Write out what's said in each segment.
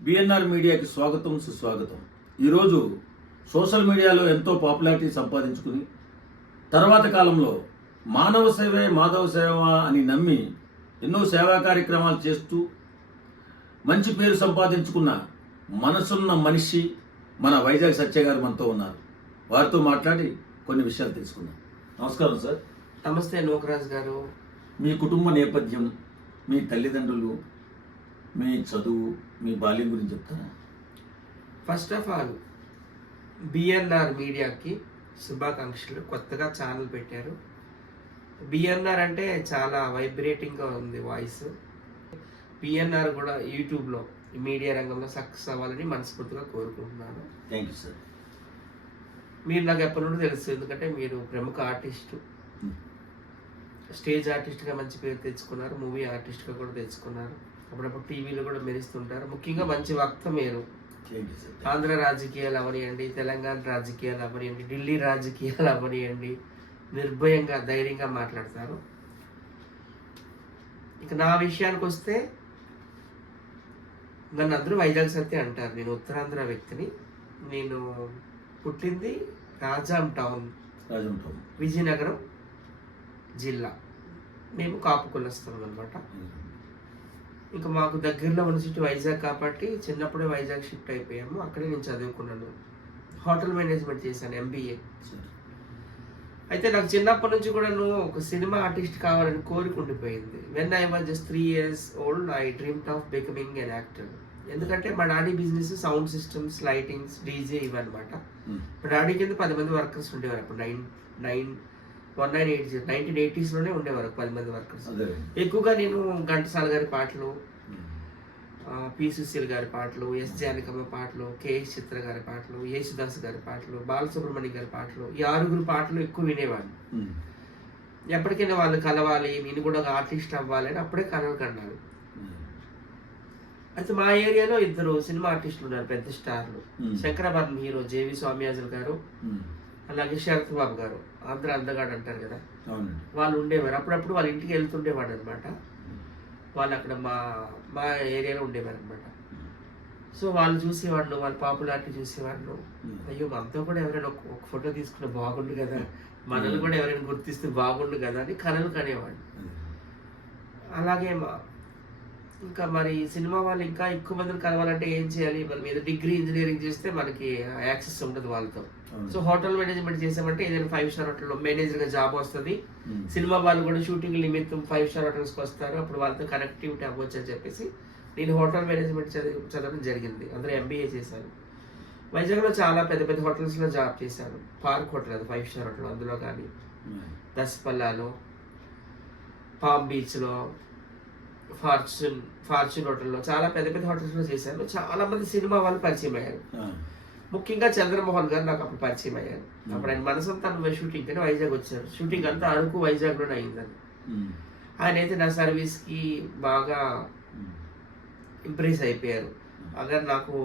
BNR మీడియాకి స్వాగతం సుస్వాగతం. ఈరోజు సోషల్ మీడియాలో ఎంతో పాపులారిటీ సంపాదించుకుని తర్వాత కాలంలో మానవ సేవే మాధవ సేవ అని నమ్మి ఎన్నో సేవా కార్యక్రమాలు చేస్తూ మంచి పేరు సంపాదించుకున్న మనసున్న మనిషి మన వైజాగ్ సత్య గారు మనతో ఉన్నారు. వారితో మాట్లాడి కొన్ని విషయాలు తెలుసుకుందాం. నమస్కారం సార్. నమస్తే నూకరాజ్ గారు. మీ కుటుంబ నేపథ్యం, మీ తల్లిదండ్రులు, మీ చదువు, మీ బాల్యం గురించి చెప్తారా? ఫస్ట్ ఆఫ్ ఆల్ బిఎన్ఆర్ మీడియాకి శుభాకాంక్షలు. కొత్తగా ఛానల్ పెట్టారు. బిఎన్ఆర్ అంటే చాలా వైబ్రేటింగ్గా ఉంది వాయిస్. బిఎన్ఆర్ కూడా యూట్యూబ్లో మీడియా రంగంలో సక్సెస్ అవ్వాలని మనస్ఫూర్తిగా కోరుకుంటున్నాను. Thank you sir. మీరు నాకు ఎప్పటి నుండి తెలుసు, ఎందుకంటే మీరు ప్రముఖ ఆర్టిస్టు, స్టేజ్ ఆర్టిస్ట్గా మంచి పేరు తెచ్చుకున్నారు, మూవీ ఆర్టిస్ట్గా కూడా తెచ్చుకున్నారు, అప్పుడప్పుడు టీవీలో కూడా మెరుస్తుంటారు. ముఖ్యంగా మంచి వక్త మీరు. ఆంధ్ర రాజకీయాలు అవనియండి, తెలంగాణ రాజకీయాలు అవనియండి, ఢిల్లీ రాజకీయాలు అవనియండి, నిర్భయంగా ధైర్యంగా మాట్లాడతారు. ఇక నా విషయానికి వస్తే నన్ను అందరూ వైజాగ్ సత్య అంటారు. నేను ఉత్తరాంధ్ర వ్యక్తిని. నేను పుట్టింది రాజాం టౌన్, విజయనగరం జిల్లా. మేము కాపు కులస్తున్నాం అనమాట. ఇంకా మాకు దగ్గరలో ఉన్న సిటీ వైజాగ్ కాబట్టి చిన్నప్పుడే వైజాగ్ షిఫ్ట్ అయిపోయాము. అక్కడే నేను చదువుకున్నాను. హోటల్ మేనేజ్మెంట్ చేశాను, ఎంబీఏ. అయితే నాకు చిన్నప్పటి నుంచి కూడా ఒక సినిమా ఆర్టిస్ట్ కావాలని కోరిక ఉండిపోయింది. When I was just 3 years old I dreamed of becoming an actor. ఎందుకంటే మా daddy business sound systems, lightings, DJ ఇవన్నమాట. మా డాడీ కింద 10 మంది వర్కర్స్ ఉండేవారు. అప్పుడు 1980s లోనే ఉండేవారు 10 మంది వర్కర్స్. ఎక్కువగా నేను ఘంటసాల గారి పాటలు, పి సుశీల్ గారి పాటలు, ఎస్ జానకమ్మ పాటలు, కేఎస్ చిత్ర గారి పాటలు, యేసుదాస్ గారి పాటలు, బాలసుబ్రహ్మణ్యం గారి పాటలు, ఈ 6 పాటలు ఎక్కువ వినేవాడిని. ఎప్పటికైనా వాళ్ళు కలవాలి, నేను కూడా ఒక ఆర్టిస్ట్ అవ్వాలి అని అప్పుడే కలలు కన్నాను. అయితే మా ఏరియాలో 2 సినిమా ఆర్టిస్టులు ఉన్నారు, పెద్ద స్టార్లు. శంకరాభరణం హీరో జేవి స్వామియాజులు గారు, అలాగే శరత్ బాబు గారు, ఆంధ్ర అందగాడు అంటారు కదా, వాళ్ళు ఉండేవారు. అప్పుడప్పుడు వాళ్ళ ఇంటికి వెళ్తుండేవాడు అనమాట. వాళ్ళు అక్కడ మా ఏరియాలో ఉండేవారు అనమాట. సో వాళ్ళు చూసేవాళ్ళు, వాళ్ళ పాపులారిటీ చూసేవాళ్ళు. అయ్యో మనతో కూడా ఎవరైనా ఒక ఫోటో తీసుకుంటే బాగుండు కదా, మనల్ని కూడా ఎవరైనా గుర్తిస్తే బాగుండు కదా అని కలలు కనేవాళ్ళు. అలాగే ఇంకా మరి సినిమా వాళ్ళు ఇంకా ఎక్కువ మందిని కలవాలంటే ఏం చేయాలి? మనం ఏదో డిగ్రీ ఇంజనీరింగ్ చేస్తే మనకి యాక్సెస్ ఉండదు వాళ్ళతో. సో హోటల్ మేనేజ్మెంట్ చేసామంటే ఏదైనా 5 star హోటల్లో మేనేజర్గా జాబ్ వస్తుంది. సినిమా వాళ్ళు కూడా షూటింగ్ నిమిత్తం 5 star హోటల్స్కి వస్తారు, అప్పుడు వాళ్ళతో కనెక్టివిటీ అవ్వచ్చు అని చెప్పేసి నేను హోటల్ మేనేజ్మెంట్ చదవడం జరిగింది. అందులో ఎంబీఏ చేశాను. వైజాగ్లో చాలా పెద్ద పెద్ద హోటల్స్లో జాబ్ చేశాను. పార్క్ హోటల్, అది 5 star హోటల్, అందులో కానీ దసపల్లాలో, పామ్ బీచ్లో, ఫార్చ్యూన్ హోటల్లో, చాలా పెద్ద పెద్ద హోటల్స్లో చేశాను. చాలా మంది సినిమా వాళ్ళు పరిచయం అయ్యారు. ముఖ్యంగా చంద్రమోహన్ గారు నాకు అప్పుడు పరిచయం అయ్యారు. అప్పుడు ఆయన మనసంతా షూటింగ్ అని వైజాగ్ వచ్చారు. షూటింగ్ అంతా అరకు వైజాగ్లోనే అయిందని. ఆయన అయితే నా సర్వీస్కి బాగా ఇంప్రెస్ అయిపోయారు. అదే నాకు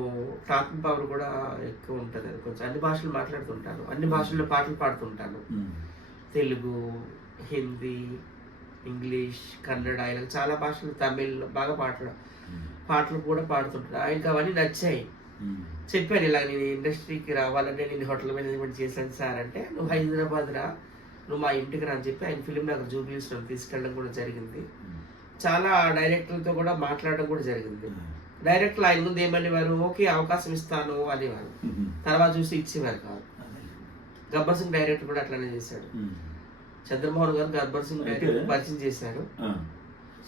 టాకింగ్ పవర్ కూడా ఎక్కువ ఉంటుంది. అది కొంచెం అన్ని భాషలు మాట్లాడుతుంటాను, అన్ని భాషల్లో పాటలు పాడుతుంటాను. తెలుగు, హిందీ, ఇంగ్లీష్, కన్నడ, ఇలా చాలా భాషలు, తమిళ్ బాగా పాటలు కూడా పాడుతుంటాను. ఆయనకి అవన్నీ నచ్చాయి. చెప్పాను, ఇలా నేను ఇండస్ట్రీకి రావాలంటే నేను హోటల్ మేనేజ్మెంట్ చేశాను సార్ అంటే, నువ్వు హైదరాబాద్ రా, నువ్వు మా ఇంటికి రా అని చెప్పి ఆయన ఫిలిం నాకు జూబ్లీస్లో తీసుకెళ్ళడం కూడా జరిగింది. చాలా డైరెక్టర్లతో కూడా మాట్లాడడం కూడా జరిగింది. డైరెక్టర్లు ఆయన ముందు ఏమనేవారు, ఓకే అవకాశం ఇస్తాను అనేవారు, తర్వాత చూసి ఇచ్చేవారు కాదు. గబ్బర్ సింగ్ డైరెక్టర్ కూడా అట్లానే చేశాడు. చంద్రమోహన్ గారు గబ్బర్ సింగ్ డైరెక్టర్ పరిచయం చేశారు.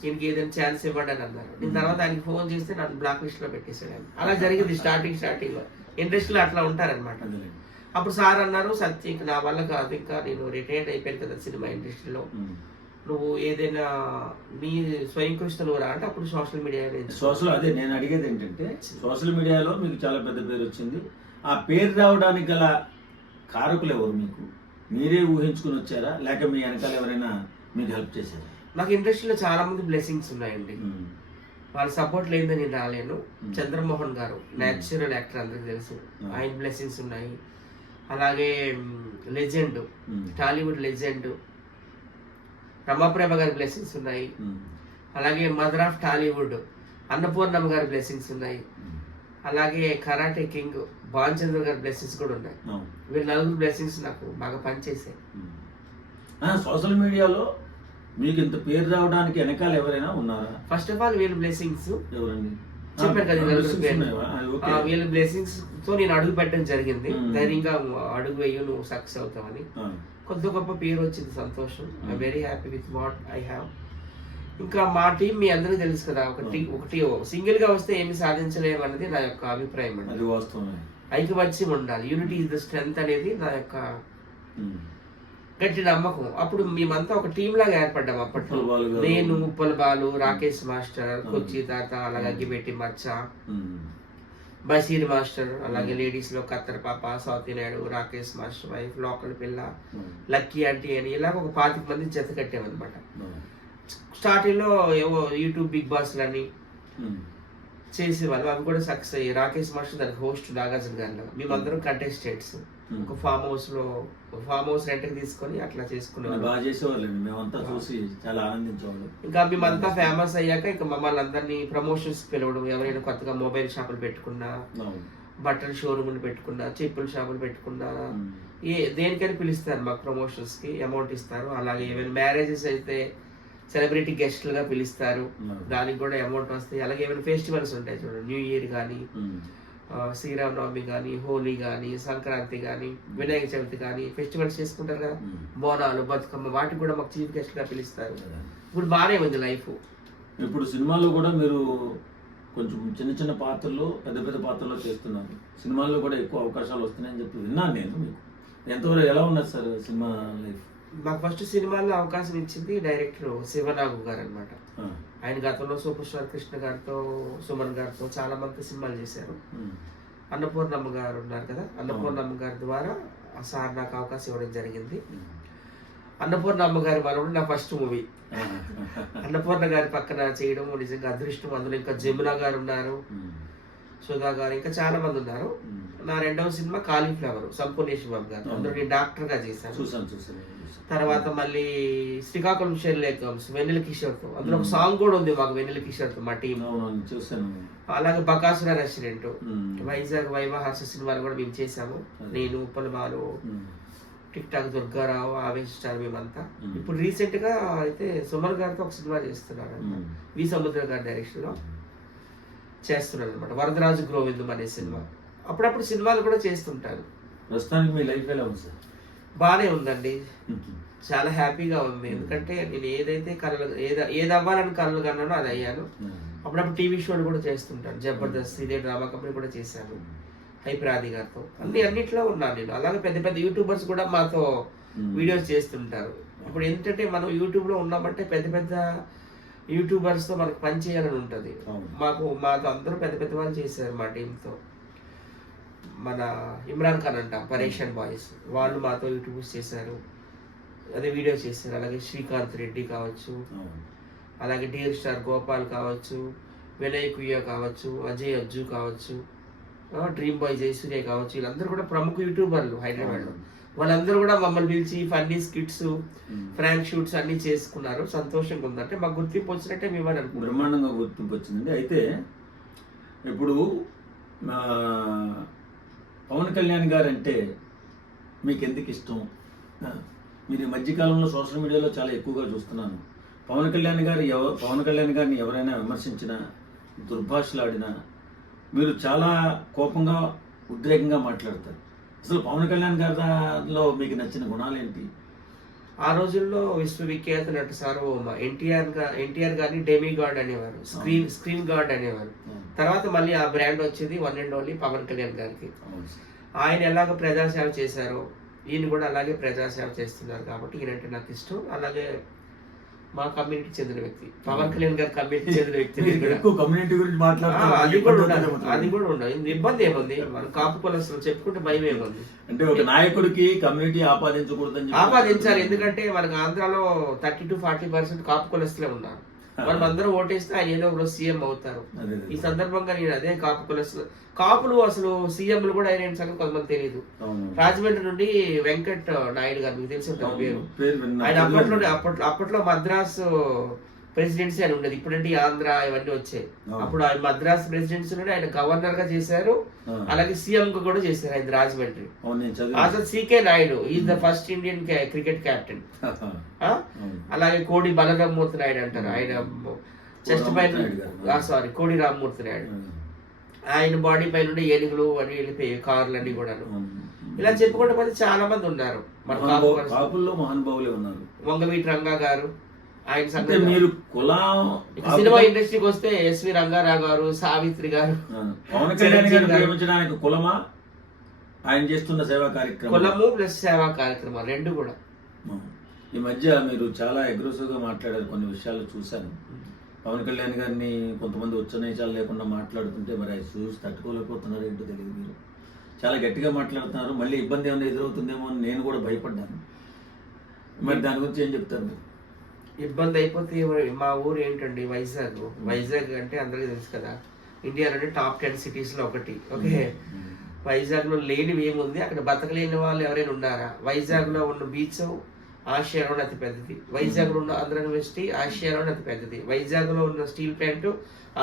ఈయనకి ఏదైనా ఛాన్స్ ఇవ్వండి అని అన్నారు. నేను తర్వాత ఆయనకి ఫోన్ చేస్తే నన్ను బ్లాక్ లిస్ట్ లో పెట్టేశాడు. అలా జరిగింది స్టార్టింగ్ లో. ఇండస్ట్రీలో అట్లా ఉంటారనమాట. అప్పుడు సార్ అన్నారు, సత్య ఇంకా నా వల్ల కాదు, ఇంకా నేను రిటైర్డ్ అయిపోయాను కదా సినిమా ఇండస్ట్రీలో, నువ్వు ఏదైనా నీ స్వయం కృషితో నువ్వు రా అంటే అప్పుడు సోషల్ మీడియా. అదే నేను అడిగేది ఏంటంటే, సోషల్ మీడియాలో మీకు చాలా పెద్ద పేరు వచ్చింది. ఆ పేరు రావడానికి గల కారకులు ఎవరు? మీకు మీరే ఊహించుకుని వచ్చారా, లేక మీ వెనకాల ఎవరైనా మీకు హెల్ప్ చేశారా? నాకు ఇండస్ట్రీలో చాలా మంది బ్లెస్సింగ్స్ ఉన్నాయండి. వాళ్ళ సపోర్ట్ లేదని నేను రాలేను. చంద్రమోహన్ గారు న్యాచురల్ యాక్టర్, అందరికి తెలుసు, ఆయన బ్లెస్సింగ్స్ ఉన్నాయి. అలాగే లెజెండ్, టాలీవుడ్ లెజెండ్ రమాప్రభ గారి బ్లెస్సింగ్స్ ఉన్నాయి. అలాగే మదర్ ఆఫ్ టాలీవుడ్ అన్నపూర్ణమ్మ గారి బ్లెస్సింగ్స్ ఉన్నాయి. అలాగే కరాటే కింగ్ భాన్ చంద్ర గారి బ్లెస్సింగ్స్ కూడా ఉన్నాయి. అవును. వీళ్ళ నలుగురు బ్లెస్సింగ్స్ నాకు బాగా పనిచేసాయి. సోషల్ మీడియాలో మీకు ఇంత పేరు రావడానికి వెనకాల ఎవరైనా ఉన్నారా? ఫస్ట్ ఆఫ్ ఆల్ వీళ్ళ బ్లెస్సింగ్స్ ఎవరండి? చెప్పారు కదా, నలుగురు పేరు. ఉన్నాయా? ఓకే. వీళ్ళ బ్లెస్సింగ్స్ తో నేను అడుగు పెట్టడం జరిగింది. మ్మ్. ధైర్యంగా అడుగు వేయు, నువ్వు సక్సెస్ అవుతావని. ఆ. కొద్ది గొప్ప పేరు వచ్చింది, సంతోషం. I very happy with what I have. ఇంకా మా టీం మీ అందరికీ తెలుసు కదా, ఒకటి సింగిల్ గా వస్తే ఏమి సాధించలేము అనేది నా యొక్క అభిప్రాయం అండి. అది వాస్తవమే. ఐకమత్యం ఉండాలి, యూనిటీ ఇస్ ద స్ట్రెంగ్త్ అనేది నా యొక్క ఉమ్. గట్టి నమ్మకం. అప్పుడు మేమంతా ఒక టీం లాగా ఏర్పడ్డాం అప్పట్లో. ఉప్పల్ బాలు గారు. నేను, ఉప్పల్ బాలు, రాకేష్ మాస్టర్, కొచ్చి తాత, అలాగే అగ్గిపెట్టి మచ్చ, ఉమ్. బషీర్ మాస్టర్, అలాగే లేడీస్ లో కత్తర్ పాప, Swathi Naidu, Rakesh master wife, local పిల్ల, ఉమ్. లక్కీ ఆంటీ అని ఇలాగ ఒక 25 మంది జత కట్టామన్నమాట. ఉమ్. స్టార్టింగ్ లో ఏవో యూట్యూబ్ బిగ్ బాస్ లని ఉమ్. చేసేవాళ్ళు, అవి కూడా సక్సెస్ అయ్యాయి. రాకేష్ మాస్టర్ దానికి హోస్ట్, నాగార్జున గారిలో. మేమందరం కంటెస్టెంట్స్. ఒక ఫామ్ హౌస్ రెంట్ కి తీసుకొని అట్లా చేసుకునేవాళ్ళం. బాగా చేసేవాళ్ళండి, మేమంతా చూసి చాలా ఆనందించేవాళ్ళం. ఇంకా మేమంతా ఫేమస్ అయ్యాక ఇంకా మమ్మల్ని అందరినీ ప్రమోషన్స్ పిలవడం, ఎవరైనా కొత్తగా మొబైల్ షాపులు పెట్టుకున్నా, అవును. బట్టల షోరూమ్ పెట్టుకున్నా, చెప్పుల షాపులు పెట్టుకున్నా, ఉమ్. దేనికైనా పిలుస్తారు మాకు, ప్రమోషన్స్ కి అమౌంట్ ఇస్తారు. అలాగే ఏమైనా మ్యారేజెస్ అయితే సెలబ్రిటీ గెస్ట్లుగా పిలుస్తారు, దానికి కూడా అమౌంట్ వస్తాయి. అలాగే ఏమైనా ఫెస్టివల్స్ ఉంటాయి చూడండి, న్యూ ఇయర్ కానీ, ఉమ్. శ్రీరామనవమి కానీ, హోలీ కానీ, సంక్రాంతి కానీ, వినాయక చవితి కానీ ఫెస్టివల్స్ చేసుకుంటారు కదా, బోనాలు, బతుకమ్మ, వాటికి కూడా మాకు చీఫ్ గెస్ట్ గా పిలుస్తారు. ఇప్పుడు బాగానే ఉంది లైఫ్. ఇప్పుడు సినిమాల్లో కూడా మీరు కొంచెం చిన్న చిన్న పాత్రలు, పెద్ద పెద్ద పాత్రలు చేస్తున్నారు. సినిమాల్లో కూడా ఎక్కువ అవకాశాలు వస్తున్నాయని చెప్పి విన్నాను నేను. మీకు ఎంతవరకు ఎలా ఉన్నది సార్ సినిమా లైఫ్? మాకు ఫస్ట్ సినిమాల్లో అవకాశం ఇచ్చింది డైరెక్టర్ శివనాగు గారు అనమాట. ఆయన గతంలో సూపర్ స్టార్ కృష్ణ గారితో, సుమన్ గారితో చాలా మంది సినిమాలు చేశారు. అన్నపూర్ణమ్మ గారు ఉన్నారు కదా, అన్నపూర్ణమ్మ గారి ద్వారా ఆ సార్ నాకు అవకాశం ఇవ్వడం జరిగింది. అన్నపూర్ణమ్మ గారి మనవడు నా ఫస్ట్ మూవీ. అన్నపూర్ణ గారి పక్కన చేయడం నిజంగా అదృష్టం. అందులో ఇంకా జమున గారు ఉన్నారు, సుధా గారు, ఇంకా చాలా మంది ఉన్నారు. నా రెండవ సినిమా కాలీఫ్లవర్, సంపూర్ణేశ్వర బాబు గారు, అందులో నేను డాక్టర్ గా చేశాను. తర్వాత మళ్ళీ శ్రీకాకుళం షెల్లేకమ్స్, వెన్నెల కిషోర్ తో, అందులో ఒక సాంగ్ కూడా ఉంది మాకు, వెన్నెల కిషోర్ తో మా టీం. అలాగే బకాసుర రెస్టారెంట్, వైజాగ్ వైవాహర్ష సినిమాలు కూడా మేము చేసాము. నేను, Uppal Balu, TikTok Durgarao, Avesha star, మేమంతా. ఇప్పుడు రీసెంట్ గా అయితే సుమన్ గారితో ఒక సినిమా చేస్తున్నారు, వి సముద్ర గారి డైరెక్షన్ లో చేస్తున్నాడు అనమాట, వరదరాజు గోవిందం అనే సినిమా. అప్పుడప్పుడు సినిమాలు కూడా చేస్తుంటాను. ప్రస్తుతానికి మీ లైఫ్ ఎలా ఉంది సార్? బానే ఉందండి, చాలా హ్యాపీగా ఉంది. ఎందుకంటే నేను ఏదైతే ఏది అవ్వాలని కళలు కన్నానో అది అయ్యాను. అప్పుడప్పుడు టీవీ షోలు కూడా చేస్తుంటాను, జబర్దస్త్, ఇదే డ్రామా కంపెనీ కూడా చేశాను హైప్రాది గారితో. అన్నిట్లో ఉన్నాను నేను. అలాగే పెద్ద పెద్ద యూట్యూబర్స్ కూడా మాతో వీడియోస్ చేస్తుంటారు. ఇప్పుడు ఏంటంటే మనం యూట్యూబ్ లో ఉన్నామంటే పెద్ద పెద్ద యూట్యూబర్స్ తో మనకు పని చేయాలని ఉంటది. మాతో అందరూ పెద్ద పెద్ద వాళ్ళు చేశారు మా టీంతో. మన ఇమ్రాన్ ఖాన్ అంట, పరేషన్ బాయ్స్, వాళ్ళు మాతో యూట్యూబ్స్ చేశారు, అదే వీడియోస్ చేశారు. అలాగే శ్రీకాంత్ రెడ్డి కావచ్చు, అలాగే డియర్ స్టార్ గోపాల్ కావచ్చు, వినయ్ కుయ్య కావచ్చు, అజయ్ అజ్జు కావచ్చు, డ్రీమ్ బాయ్ జయసూర్య కావచ్చు, వీళ్ళందరూ కూడా ప్రముఖ యూట్యూబర్లు హైదరాబాద్ లో. వాళ్ళందరూ కూడా మమ్మల్ని పిలిచి ఫన్నీ స్కిట్స్, ఫ్రాంక్ షూట్స్ అన్ని చేసుకున్నారు. సంతోషంగా ఉంది. అంటే మాకు గుర్తింపు వచ్చినట్టే మేము అనుకుంటున్నాం. బ్రహ్మాండంగా గుర్తింపు వచ్చిందండి. అయితే ఇప్పుడు పవన్ కళ్యాణ్ గారు అంటే మీకు ఎందుకు ఇష్టం? మీరు ఈ మధ్యకాలంలో సోషల్ మీడియాలో చాలా ఎక్కువగా చూస్తున్నాను. పవన్ కళ్యాణ్ గారిని ఎవరైనా విమర్శించినా, దుర్భాషలాడినా మీరు చాలా కోపంగా, ఉద్రేకంగా మాట్లాడతారు. అసలు పవన్ కళ్యాణ్ గారిలో మీకు నచ్చిన గుణాలు ఏంటి? ఆ రోజుల్లో విశ్వవిఖ్యాత నటు సార్వభౌమ ఎన్టీఆర్ గారిని డెమీ గాడ్ అనేవారు, స్క్రీన్ గాడ్ అనేవారు. తర్వాత మళ్ళీ ఆ బ్రాండ్ వచ్చేది one and only Pawan Kalyan గారికి. ఆయన ఎలాగ ప్రజాసేవ చేశారో ఈయన కూడా అలాగే ప్రజాసేవ చేస్తున్నారు కాబట్టి ఈయనంటే నాకు ఇష్టం. అలాగే మా కమ్యూనిటీ చెందిన వ్యక్తి, పవన్ కళ్యాణ్ గారి కమ్యూనిటీ చెందిన వ్యక్తి. కమ్యూనిటీ గురించి అది కూడా ఉండదు. ఇబ్బంది ఏముంది, మనం కాపు కులస్తులు చెప్పుకుంటే భయం ఏముంది. అంటే ఒక నాయకుడికి కమ్యూనిటీ ఆపాదించాలి. ఎందుకంటే మనకు ఆంధ్రాలో 30-40% కాపు కులస్తులే ఉన్నారు. మనం అందరూ ఓటేస్తే ఆయన ఏదో ఒక సీఎం అవుతారు. ఈ సందర్భంగా నేను అదే కాపులు అసలు సీఎంలు కూడా ఆయన సంగతి కొంతమంది తెలియదు. రాజమండ్రి నుండి వెంకట్ నాయుడు గారు, మీకు తెలిసి ఉంటుంది పేరు. ఆయన అప్పట్లో మద్రాసు ప్రెసిడెన్సీ అని ఉండేది. ఇప్పుడంటే ఈ ఆంధ్ర ఇవన్నీ వచ్చాయి. అవును. అప్పుడు ఆయన మద్రాస్ ప్రెసిడెన్సీలోనే ఆయన గవర్నర్ గా చేశారు, అలాగే సీఎం గా కూడా చేశారు ఆయన రాజమండ్రి. అవును, నేను చదివాను. అసలు CK Naidu is the first Indian cricket captain. అలాగే కోడి బలరామూర్తి నాయుడు అంటారు, ఆయన చెస్ట్ పైన కోడి రామ్మూర్తి నాయుడు. ఆయన బాడీ పైన ఉండే ఏనుగులు అని వెళ్ళిపోయాయి, కార్లు అన్ని కూడా. ఇలా చెప్పుకుంటే పోతే చాలా మంది ఉన్నారు మన కాపుల్లో మహానుభావులే ఉన్నారు. వంగవీటి రంగా గారు, ఆయన అంటే సంగతి మీరు కులం సినిమా ఇండస్ట్రీకి వస్తే ఎస్వి రంగారావు గారు, సావిత్రి గారు. పవన్ కళ్యాణ్ గారు ప్రేమించడానికి కులమా ఆయన చేస్తున్న సేవా కార్యక్రమం? కులము ప్లస్ సేవా కార్యక్రమాలు రెండు కూడా. ఈ మధ్య మీరు చాలా అగ్రెసివ్ గా మాట్లాడారు, కొన్ని విషయాలు చూశాను. పవన్ కళ్యాణ్ గారిని కొంతమంది ఉచ్చనీచాలు లేకుండా మాట్లాడుతుంటే మరి అది చూసి తట్టుకోలేకపోతున్నారు ఏంటో తెలియదు. మీరు చాలా గట్టిగా మాట్లాడుతున్నారు, మళ్ళీ ఇబ్బంది ఏమైనా ఎదురవుతుందేమో అని నేను కూడా భయపడ్డాను. మరి దాని గురించి ఏం చెప్తారు మీరు? ఇబ్బంది అయిపోతే మా ఊరు ఏంటండి వైజాగ్. వైజాగ్ అంటే అందరికీ తెలుసు కదా, ఇండియాలోనే టాప్ 10 సిటీస్ లో ఒకటి. ఓకే, వైజాగ్ లో లేనివి ఏముంది, అక్కడ బతకలేని వాళ్ళు ఎవరైనా ఉన్నారా? వైజాగ్ లో ఉన్న బీచ్ ఆసియాలోనే అతి పెద్దది. వైజాగ్ లో ఉన్న ఆంధ్ర యూనివర్సిటీ ఆసియాలోనే అతి పెద్దది. వైజాగ్ లో ఉన్న స్టీల్ ప్లాంట్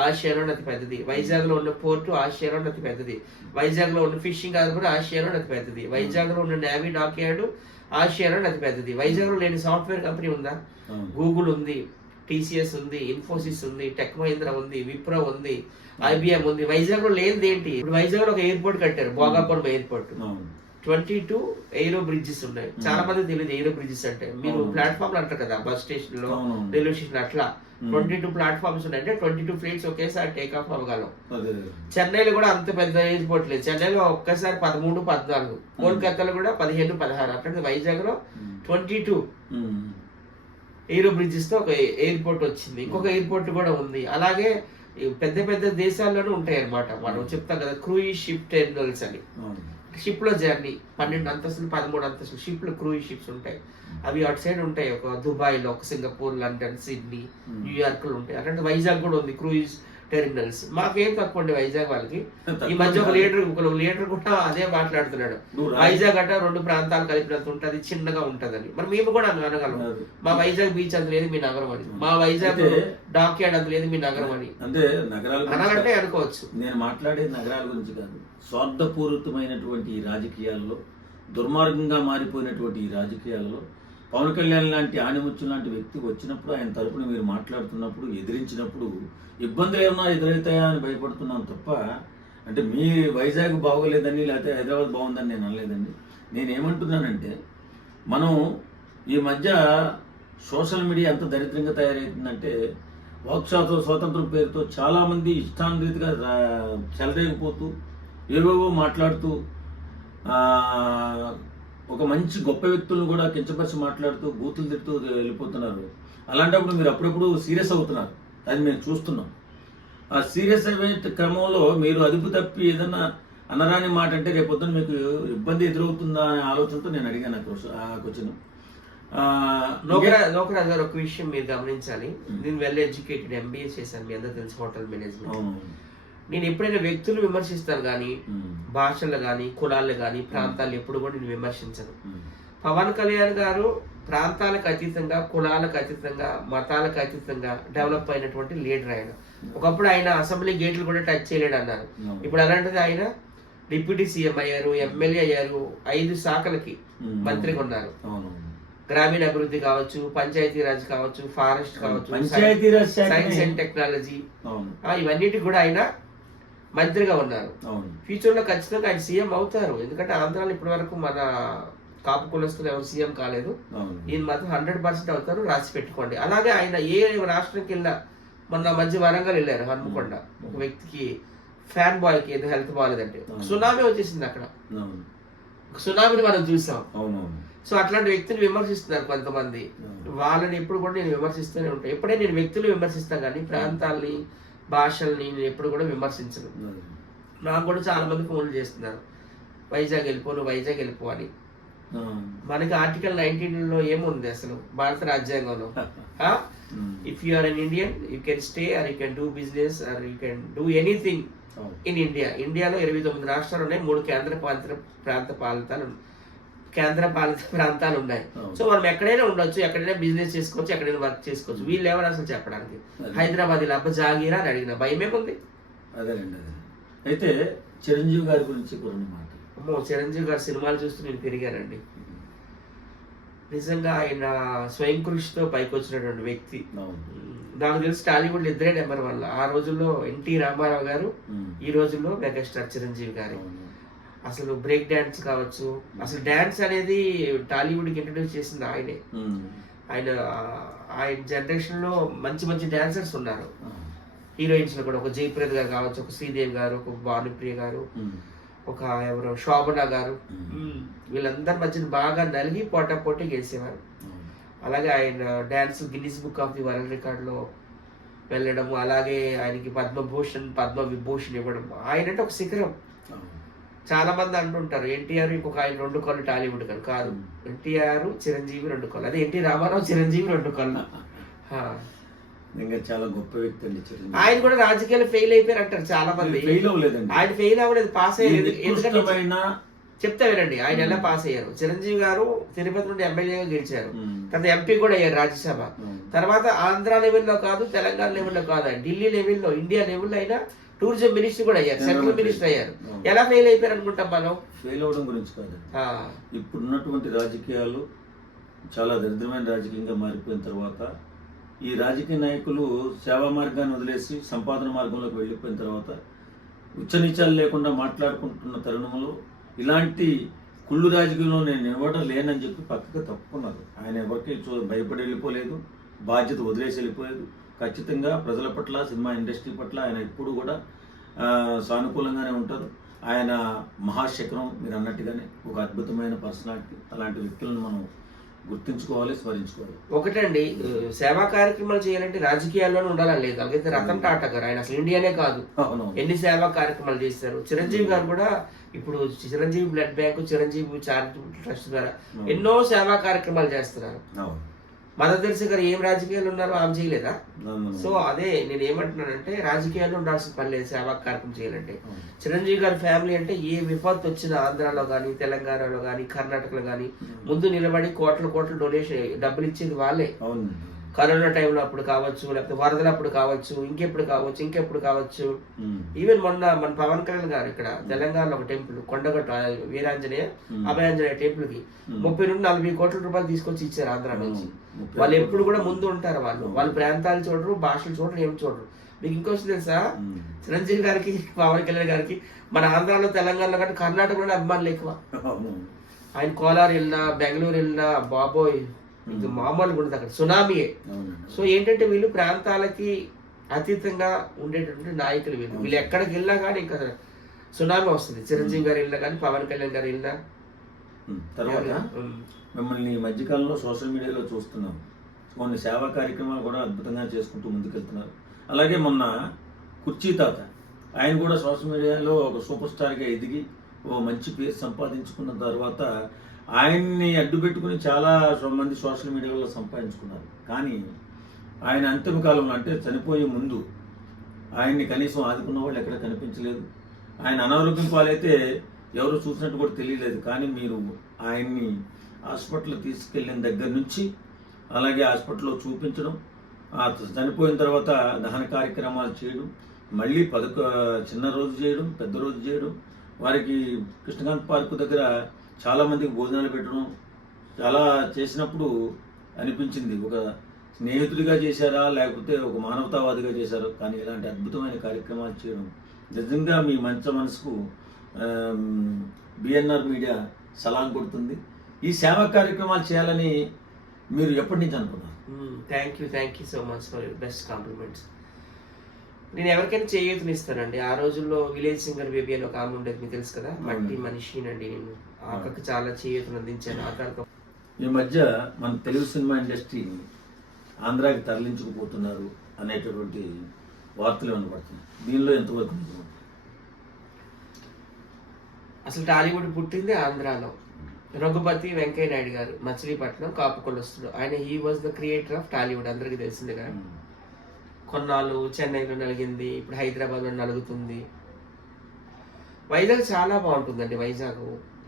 ఆసియాలోనే అతి పెద్దది. వైజాగ్ లో ఉన్న పోర్టు ఆసియాలోనే అతి పెద్దది. వైజాగ్ లో ఉన్న ఫిషింగ్ హార్బర్ ఆసియాలోనే అతి పెద్దది. వైజాగ్ లో ఉన్న నేవీ డాక్ యార్డ్ ఆసియాలోనే అతి పెద్దది. వైజాగ్ లో లేని సాఫ్ట్వేర్ కంపెనీ ఉందా? గూగుల్ ఉంది, టీసీఎస్ ఉంది, ఇన్ఫోసిస్ ఉంది, టెక్ మహీంద్రా ఉంది, విప్రో ఉంది, ఐబిఎం ఉంది. వైజాగ్ లో లేనిది ఏంటి? ఇప్పుడు వైజాగ్ లో ఒక ఎయిర్పోర్ట్ కట్టారు, భోగాపురం ఎయిర్పోర్ట్. 22 ఎయిరో బ్రిడ్జెస్ ఉన్నాయి. చాలా మంది తెలియదు ఎయిరో బ్రిడ్జెస్ అంటే. మీరు ప్లాట్ఫామ్ అంటారు కదా బస్ స్టేషన్ లో, రైల్వే స్టేషన్, అట్లా 22 ప్లాట్ఫామ్స్ ఉన్నాయి. అంటే 22 ఫ్లైట్స్ ఒకేసారి టేక్ ఆఫ్ అవ్వగలం. చెన్నైలో కూడా అంత పెద్ద ఎయిర్పోర్ట్ లేదు. చెన్నైలో ఒక్కసారి 13, 14, కోల్కతాలో కూడా 15, 16. అట్లా వైజాగ్ లో 22 ఎయిరో బ్రిడ్జెస్ తో ఒక ఎయిర్పోర్ట్ వచ్చింది. ఇంకొక ఎయిర్పోర్ట్ కూడా ఉంది. అలాగే పెద్ద పెద్ద దేశాల్లోనూ ఉంటాయి అన్నమాట. మనం చెప్తాం కదా క్రూయిజ్ షిప్ టెర్మినల్స్ అని. షిప్ లో జర్నీ 12 అంతస్తులు 13 అంతస్తులు షిప్ లో క్రూయిజ్ షిప్స్ ఉంటాయి. అవి అటు సైడ్ ఉంటాయి, ఒక దుబాయ్ లో, ఒక సింగపూర్, లండన్, సిడ్నీ, న్యూయార్క్ లో ఉంటాయి. అట్లాంటి వైజాగ్ కూడా ఉంది క్రూయిజ్ టెర్మినల్స్. మాకేం తక్కువ అండి వైజాగ్ వాళ్ళకి. ఈ మధ్య ఒక లీడర్ కూడా అదే మాట్లాడుతున్నాడు, వైజాగ్ అంటే 2 ప్రాంతాలు కలిపినంత ఉంటది, చిన్నగా ఉంటదని. మరి మేము కూడా అనగలం, మా వైజాగ్ బీచ్ అంత లేదు మీ నగరం అని, మా వైజాగ్ డాక్ యార్డ్ అంత లేదు మీ నగరం అని. అంటే నగరాలు అనాలంటే అనుకోవచ్చు. నేను మాట్లాడేది నగరాల గురించి కాదు, స్వార్థపూరితమైనటువంటి ఈ రాజకీయాల్లో, దుర్మార్గంగా మారిపోయినటువంటి ఈ రాజకీయాల్లో పవన్ కళ్యాణ్ లాంటి ఆణిముత్యం లాంటి వ్యక్తి వచ్చినప్పుడు, ఆయన తరపున మీరు మాట్లాడుతున్నప్పుడు, ఎదిరించినప్పుడు ఇబ్బందులు ఏమన్నా ఎదురవుతాయా అని భయపడుతున్నాను తప్ప, అంటే మీ వైజాగ్ బాగోలేదని లేకపోతే హైదరాబాద్ బాగుందని నేను అనలేదండి. నేనేమంటున్నానంటే, మనం ఈ మధ్య సోషల్ మీడియా ఎంత దరిద్రంగా తయారవుతుందంటే, వాక్ స్వాతంత్రం పేరుతో చాలామంది ఇష్టానురీతిగా చెలరేగిపోతూ ఏవేవో మాట్లాడుతూ, ఒక మంచి గొప్ప వ్యక్తులను కూడా కించపరిచి మాట్లాడుతూ బూతులు తిడుతూ వెళ్ళిపోతున్నారు. అలాంటప్పుడు మీరు అప్పుడప్పుడు సీరియస్ అవుతున్నారు, అది మేము చూస్తున్నాం. ఆ సీరియస్ అయ్యే క్రమంలో మీరు అదుపు తప్పి ఏదన్నా అనరాని మాట అంటే రేపొద్దున మీకు ఇబ్బంది ఎదురవుతుందా అనే ఆలోచనతో నేను అడిగాను ఆ క్వశ్చన్. లోకరాజ్ గారు, ఒక విషయం మీరు గమనించాలి. నేను వెల్ ఎడ్యుకేటెడ్, ఎంబీఏ చేశాను, మీ అందరూ తెలుసు, హోటల్ మేనేజ్మెంట్. నేను ఎప్పుడైనా వ్యక్తులు విమర్శిస్తాను కానీ, భాషలు కానీ, కులాలు కానీ, ప్రాంతాలు ఎప్పుడు కూడా నేను విమర్శించను. పవన్ కళ్యాణ్ గారు ప్రాంతాలకు అతీతంగా, కులాలకు అతీతంగా, మతాలకు అతీతంగా డెవలప్ అయినటువంటి లీడర్ ఆయన. ఒకప్పుడు ఆయన అసెంబ్లీ గేట్లు కూడా టచ్ చేయలేడు అన్నారు. ఇప్పుడు అలాంటిది ఆయన డిప్యూటీ సీఎం అయ్యారు, ఎమ్మెల్యే అయ్యారు, 5 శాఖలకి మంత్రిగా ఉన్నారు. గ్రామీణ అభివృద్ధి కావచ్చు, పంచాయతీరాజ్ కావచ్చు, ఫారెస్ట్ కావచ్చు, సైన్స్ అండ్ టెక్నాలజీ, ఇవన్నిటికి కూడా ఆయన మంత్రిగా ఉన్నారు. ఫ్యూచర్ లో ఖచ్చితంగా ఆయన సీఎం అవుతారు. ఎందుకంటే ఆంధ్రాలో ఇప్పటి వరకు మన కాపు కులస్తులు ఎవరు సీఎం కాలేదు. ఈయన మాత్రం 100% అవుతారు, రాసి పెట్టుకోండి. అలాగే ఆయన ఏ రాష్ట్రంకి వెళ్ళినా, మొన్న మధ్య వరంగల్ వెళ్ళారు, హన్మకొండ, ఒక వ్యక్తికి ఫ్యాన్ బాయ్ కి ఏదో హెల్త్ బాగాలేదంటే సునామీ వచ్చేసింది అక్కడ. సునామీని మనం చూసాం. సో అట్లాంటి వ్యక్తులు విమర్శిస్తున్నారు కొంతమంది. వాళ్ళని ఎప్పుడు కూడా నేను విమర్శిస్తూనే ఉంటాను. ఎప్పుడైనా నేను వ్యక్తులు విమర్శిస్తాను కానీ ప్రాంతాలని, భాషల్ని నేను ఎప్పుడు కూడా విమర్శించను. నాకు కూడా చాలా మంది ఫోన్లు చేస్తున్నారు, వైజాగ్ వెళ్ళిపో అని. మనకి ఆర్టికల్ 19 లో ఏముంది అసలు భారత రాజ్యాంగంలో? If you are an Indian, you can stay or you can do business or you can do anything in India. ఇండియాలో 29 రాష్ట్రాలు ఉన్నాయి, 3 కేంద్ర ప్రాంత పాలితాలు. కేంద్ర పాలిత ప్రాంతాలు ఉన్నాయి. అవును. సో మనం ఎక్కడైనా ఉండొచ్చు, ఎక్కడైనా బిజినెస్ చేసుకోవచ్చు, ఎక్కడైనా వర్క్ చేసుకోవచ్చు. వీళ్ళు ఎవరు అసలు చెప్పడానికి? హైదరాబాద్ ఇలా అబ్బా జాగీరా అని అడిగిన భయమేముంది? అదేనండి అదే. అయితే చిరంజీవి గారి గురించి కొన్ని మాట. అమ్మో, చిరంజీవి గారి సినిమాలు చూస్తూ నేను పెరిగానండి. నిజంగా ఆయన స్వయం కృషితో పైకి వచ్చినటువంటి వ్యక్తి. నాకు తెలిసి టాలీవుడ్ ఇద్దరే నెంబర్ వన్. ఆ రోజుల్లో ఎన్టీ రామారావు గారు, ఈ రోజుల్లో మెగాస్టార్ చిరంజీవి గారు. అసలు బ్రేక్ డాన్స్ కావచ్చు, అసలు డాన్స్ అనేది టాలీవుడ్కి ఇంట్రడ్యూస్ చేసింది ఆయనే. ఆయన జనరేషన్ లో మంచి మంచి డాన్సర్స్ ఉన్నారు. హీరోయిన్స్ లో కూడా ఒక జయప్రద గారు కావచ్చు, ఒక శ్రీదేవి గారు, ఒక భానుప్రియ గారు, ఒక ఎవరో శోభన గారు, వీళ్ళందరి మధ్యన బాగా నలిగి పోటీ గెలిచేవారు. అలాగే ఆయన dance Guinness book of the world record లో వెళ్ళడము, అలాగే ఆయనకి పద్మభూషణ్ పద్మ విభూషణ్ ఇవ్వడం. ఆయన అంటే ఒక శిఖరం. చాలా మంది అంటుంటారు ఎన్టీఆర్ ఇంకొక ఆయన 2 కళ్ళు టాలీవుడ్ కళ్ళు కాదు, ఎన్టీఆర్ చిరంజీవి 2 కళ్ళు, అదే ఎన్టీ రామారావు చిరంజీవి 2 కళ్ళు. ఇంకా చాలా గొప్ప వ్యక్తి అండి చిరంజీవి. ఆయన కూడా రాజకీయాలు ఫెయిల్ అయిపోయారు అంటారు చాలా మంది. ఫెయిల్ అవ్వలేదండి, ఆయన ఫెయిల్ అవ్వలేదు, పాస్ అయ్యారు. ఎందుకంటే చెప్తా వినండి, ఆయన ఎలా పాస్ అయ్యారు. చిరంజీవి గారు తిరుపతి నుండి ఎమ్మెల్యేగా గెలిచారు, తర్వాత ఎంపీ కూడా అయ్యారు రాజ్యసభ. తర్వాత ఆంధ్ర లెవెల్లో కాదు, తెలంగాణ లెవెల్లో కాదు, ఆయన ఢిల్లీ లెవెల్లో, ఇండియా లెవెల్లో అయినా టూరిజం మినిస్టర్ కూడా అయ్యారు, సెంట్రల్ మినిస్టర్ అయ్యారు. ఎలా ఫెయిల్ అయిపోయారు అనుకుంటాం మనం? ఫెయిల్ అవడం గురించి కాదు, ఇప్పుడున్నటువంటి రాజకీయాలు చాలా దరిద్రమైన రాజకీయంగా మారిపోయిన తర్వాత ఈ రాజకీయ నాయకులు సేవా మార్గాన్ని వదిలేసి సంపాదన మార్గంలోకి వెళ్ళిపోయిన తర్వాత ఉచ్చనీచాలు లేకుండా మాట్లాడుకుంటున్న తరుణంలో ఇలాంటి కుళ్ళు రాజకీయంలో నేను ఇవ్వడం లేనని చెప్పి పక్కగా తప్పుకున్నారు. ఆయన ఎవరికి భయపడి వెళ్ళిపోలేదు, బాధ్యత వదిలేసి వెళ్ళిపోలేదు. ఖచ్చితంగా ప్రజల పట్ల, సినిమా ఇండస్ట్రీ పట్ల ఆయన ఎప్పుడు కూడా సానుకూలంగానే ఉంటారు. ఆయన మహాశకరం, మీరు అన్నట్టుగానే ఒక అద్భుతమైన పర్సనాలిటీ. అలాంటి వ్యక్తులను మనం గుర్తించుకోవాలి, స్మరించుకోవాలి. ఒకటండి, సేవా కార్యక్రమాలు చేయాలంటే రాజకీయాల్లోనే ఉండాలని లేదు. అలాగైతే రతన్ టాటా గారు, ఆయన అసలు ఇండియానే కాదు, ఎన్ని సేవా కార్యక్రమాలు చేస్తారు. చిరంజీవి గారు కూడా ఇప్పుడు Chiranjeevi blood bank, Chiranjeevi charitable trust ద్వారా ఎన్నో సేవా కార్యక్రమాలు చేస్తున్నారు. మదర్ తెరిసా గారు ఏం రాజకీయాలు ఉన్నారో ఆమె చేయలేదా? సో అదే నేను ఏమంటున్నానంటే, రాజకీయాల్లో ఉండాల్సిన పని లేదు సేవా కార్యక్రమం చేయాలంటే. చిరంజీవి గారి ఫ్యామిలీ అంటే ఏ విపత్తు వచ్చినా ఆంధ్రాలో కానీ, తెలంగాణలో కానీ, కర్ణాటకలో కానీ ముందు నిలబడి కోట్ల డొనేషన్ డబ్బులు ఇచ్చేది వాళ్ళే. కరోనా టైంలో అప్పుడు కావచ్చు, లేకపోతే వరదలప్పుడు కావచ్చు, ఇంకెప్పుడు కావచ్చు. ఈవెన్ మన పవన్ కళ్యాణ్ గారు ఇక్కడ తెలంగాణలో ఒక టెంపుల్ కొండగట్టు వీరాంజనేయ అభయాంజనేయ టెంపుల్ కి 30 నుండి 40 కోట్ల రూపాయలు తీసుకొచ్చి ఇచ్చారు ఆంధ్ర నుంచి. వాళ్ళు ఎప్పుడు కూడా ముందు ఉంటారు. వాళ్ళ ప్రాంతాలు చూడరు, భాషలు చూడరు, ఏం చూడరు. మీకు ఇంకొచ్చి తెలుసా, చిరంజీవి గారికి, పవన్ కళ్యాణ్ గారికి మన ఆంధ్రాలో, తెలంగాణలో కంటే కర్ణాటకలోనే అభిమానులు ఎక్కువ. ఆయన కోలార్ వెళ్ళినా, బెంగళూరు వెళ్ళినా, బాబోయ్ ఇది మామూలుగా ఉండదు, అక్కడ సునామీయే. సో ఏంటంటే వీళ్ళు ప్రాంతాలకి అతీతంగా ఉండేటటువంటి నాయకులు. వీళ్ళు ఎక్కడికి వెళ్ళినా కానీ ఇంకా సునామీ వస్తుంది. చిరంజీవి గారు వెళ్ళినా కానీ, పవన్ కళ్యాణ్ గారు వెళ్ళినా. తర్వాత మిమ్మల్ని ఈ మధ్యకాలంలో సోషల్ మీడియాలో చూస్తున్నాం, కొన్ని సేవా కార్యక్రమాలు కూడా అద్భుతంగా చేసుకుంటూ ముందుకెళ్తున్నారు. అలాగే మొన్న కుర్చీ తాత, ఆయన కూడా సోషల్ మీడియాలో ఒక సూపర్ స్టార్గా ఎదిగి ఓ మంచి పేరు సంపాదించుకున్న తర్వాత ఆయన్ని అడ్డు పెట్టుకుని చాలా మంది సోషల్ మీడియాలో సంపాదించుకున్నారు. కానీ ఆయన అంతిమ కాలంలో, అంటే చనిపోయే ముందు ఆయన్ని కనీసం ఆదుకున్న వాళ్ళు ఎక్కడ కనిపించలేదు. ఆయన అనారోగ్యం పాలైతే ఎవరు చూసినట్టు కూడా తెలియలేదు. కానీ మీరు ఆయన్ని హాస్పిటల్ తీసుకెళ్ళిన దగ్గర నుంచి, అలాగే హాస్పిటల్లో చూపించడం, చనిపోయిన తర్వాత దహన కార్యక్రమాలు చేయడం, మళ్ళీ చిన్న రోజు చేయడం, పెద్ద రోజు చేయడం, వారికి కృష్ణకాంత్ పార్కు దగ్గర చాలా మందికి భోజనాలు పెట్టడం, చాలా చేసినప్పుడు అనిపించింది ఒక స్నేహితుడిగా చేశారా లేకపోతే ఒక మానవతావాదిగా చేశారో. కానీ ఇలాంటి అద్భుతమైన కార్యక్రమాలు చేయడం నిజంగా మీ మంచి మనసుకు బిఎన్ఆర్ మీడియా సలాం కొడుతుంది. ఈ సేవా కార్యక్రమాలు చేయాలని మీరు ఎప్పటి నుంచి అనుకున్నారు? Thank you so much for your best compliments. నేను ఎవరికైనా చేయూతనిస్తానండి. ఆ రోజుల్లో విలేజ్ సింగర్ బేబీ అని ఒక ఆమె ఉండేది, మీకు తెలుసు కదా, మట్టి మనిషినండి. నేను ఆకకు చాలా చేయూతను అందించాను. ఆకకు ఈ మధ్య మన తెలుగు సినిమా ఇండస్ట్రీ ఆంధ్రాకి తరలించుకుపోతున్నారు అనేటటువంటి వార్తలు వినపడుతున్నాయి. దీనిలో ఎంతవరకు నిజం? అసలు టాలీవుడ్ పుట్టింది ఆంధ్రాలో. రఘుపతి వెంకయ్య నాయుడు గారు, మచిలీపట్నం కాపు కొలస్తుడు. ఆయన he was the creator of Tollywood, అందరికీ తెలిసిందే కదా. కొన్నాళ్ళు చెన్నైలో నలిగింది, ఇప్పుడు హైదరాబాద్లో నలుగుతుంది. వైజాగ్ చాలా బాగుంటుందండి. వైజాగ్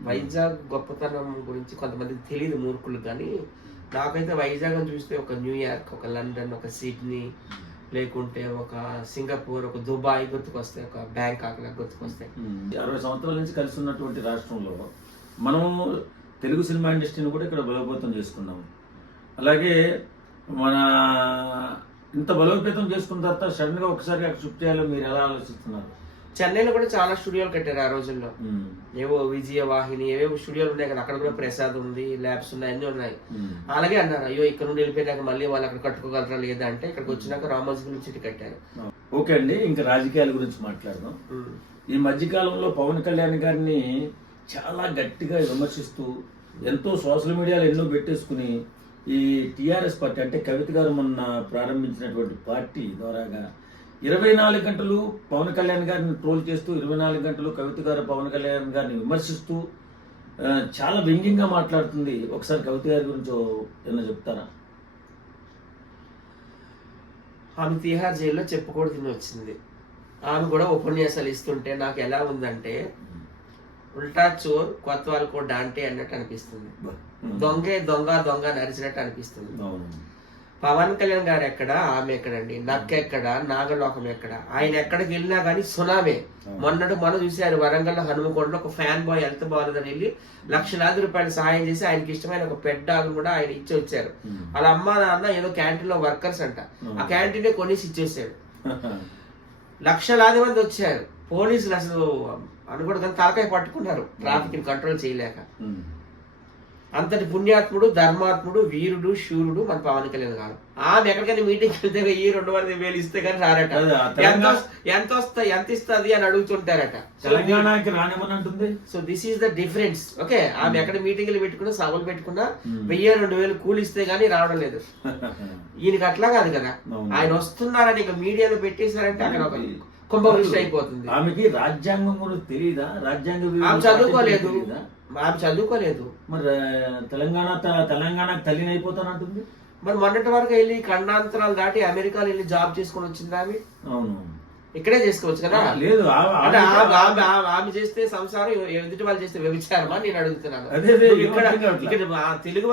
వైజాగ్ గొప్పతనం గురించి కొంతమందికి తెలియదు మూర్ఖులు, కానీ నాకైతే వైజాగ్ అని చూస్తే ఒక న్యూయార్క్, ఒక లండన్, ఒక సిడ్నీ, లేకుంటే ఒక సింగపూర్, ఒక దుబాయ్ గుర్తుకొస్తాయి, ఒక బ్యాంకాక్ లాగా గుర్తుకొస్తాయి. 60 సంవత్సరాల నుంచి కలిసి ఉన్నటువంటి రాష్ట్రంలో మనం తెలుగు సినిమా ఇండస్ట్రీని కూడా ఇక్కడ బలోపేతం చేసుకున్నాం. అలాగే మన ఇంత బలోపేతం చేసుకున్న తర్వాత సడన్ గా ఒకసారి అక్కడ షిఫ్ట్ చేయాలో మీరు ఎలా ఆలోచిస్తున్నారు? చెన్నైలో కూడా చాలా స్టూడియోలు కట్టారు ఆ రోజుల్లో. ఏవో విజయవాహిని ఏవేవో స్టూడియోలు ఉన్నాయి కదా, అక్కడ కూడా ప్రసాద్ ఉంది, ల్యాబ్స్ ఉన్నాయి, అన్ని ఉన్నాయి. అలాగే అన్నారు, అయ్యో ఇక్కడ నుండి వెళ్ళిపోయినాక మళ్ళీ వాళ్ళు అక్కడ కట్టుకోగలరా లేదా అంటే ఇక్కడికి వచ్చినాక రామోజీ ఫిల్మ్ సిటీ కట్టారు. ఓకే అండి, ఇంకా రాజకీయాల గురించి మాట్లాడదాం. ఈ మధ్యకాలంలో పవన్ కళ్యాణ్ గారిని చాలా గట్టిగా విమర్శిస్తూ ఎంతో సోషల్ మీడియాలో ఎన్నో పెట్టేసుకుని ఈ టీఆర్ఎస్ పార్టీ అంటే కవిత గారు మొన్న ప్రారంభించినటువంటి పార్టీ ద్వారాగా 24 గంటలు పవన్ కళ్యాణ్ గారిని ట్రోల్ చేస్తూ 24 గంటలు కవిత గారు పవన్ కళ్యాణ్ గారిని విమర్శిస్తూ చాలా వ్యంగ్యంగా మాట్లాడుతుంది. ఒకసారి కవిత గారి గురించి ఏమన్నా చెప్తారా? ఆమె తిహార్ జైల్లో చెప్పుకూడదు వచ్చింది. ఆమె కూడా ఉపన్యాసాలు ఇస్తుంటే నాకు ఎలా ఉందంటే ఉల్టా చోర్ కొత్వాల్ కో డాంటే అన్నట్టు అనిపిస్తుంది. దొంగే దొంగ దొంగ నరిచినట్టు అనిపిస్తుంది. పవన్ కళ్యాణ్ గారు ఎక్కడ, ఆమె ఎక్కడండి? నక్కెక్కడ, నాగలోకం ఎక్కడ? ఆయన ఎక్కడికి వెళ్ళినా కానీ సునామే. మొన్న చూశారు వరంగల్లో హనుమకొండలో ఒక ఫ్యాన్ బాయ్ ఎంత బాగుందని వెళ్ళి లక్షలాది రూపాయలు సహాయం చేసి ఆయనకి ఇష్టమైన ఒక పెట్ డాగ్ కూడా ఆయన ఇచ్చి వచ్చారు. వాళ్ళ అమ్మ నాన్న ఏదో క్యాంటీన్ లో వర్కర్స్ అంట, ఆ క్యాంటీన్ కొనేసి ఇచ్చేసాడు. లక్షలాది మంది వచ్చారు. పోలీసులు అసలు అనుకోవడం తలకాయ పట్టుకున్నారు ట్రాఫిక్ కంట్రోల్ చేయలేక. అంతటి పుణ్యాత్ముడు, ధర్మాత్ముడు, వీరుడు, శూరుడు మన పవన్ కళ్యాణ్ గారు. ఆమె ఎక్కడికైనా మీటింగ్ వెళ్తే 200,000 ఇస్తే కానీ రారట. ఎంత ఇస్తుంది అని అడుగుతుంటారట. తెలంగాణకి రానివ్వనంటుంది. So this is the difference. Okay, ఆమె ఎక్కడ మీటింగ్లు పెట్టుకున్నా, సభలు పెట్టుకున్నా 1000-2000 కూలి ఇస్తే గానీ రావడం లేదు. ఈయనకి అట్లా కాదు కదా, ఆయన వస్తున్నారని ఇక మీడియాలో పెట్టేశారంటే అక్కడ ఒక కుంభవృష్టి అయిపోతుంది. ఆమెకి రాజ్యాంగం గురించి తెలియదా? రాజ్యాంగం ఆమె చదువుకోలేదు. ఆమె చదువుకోలేదు. మరి తెలంగాణకు తల్లిని అయిపోతానంటుంది. మరి మొన్నటి వరకు వెళ్ళి ఖండాంతరాలు దాటి అమెరికాలో వెళ్ళి జాబ్ చేసుకుని వచ్చింది ఆమె. అవును, ఇక్కడే చేసుకోవచ్చు కదా. లేదు, ఆమె చేస్తే సంసారం, ఎదుటి వాళ్ళు చేస్తే వ్యభిచారమా నేను అడుగుతున్నాను. ఇక్కడ తెలుగు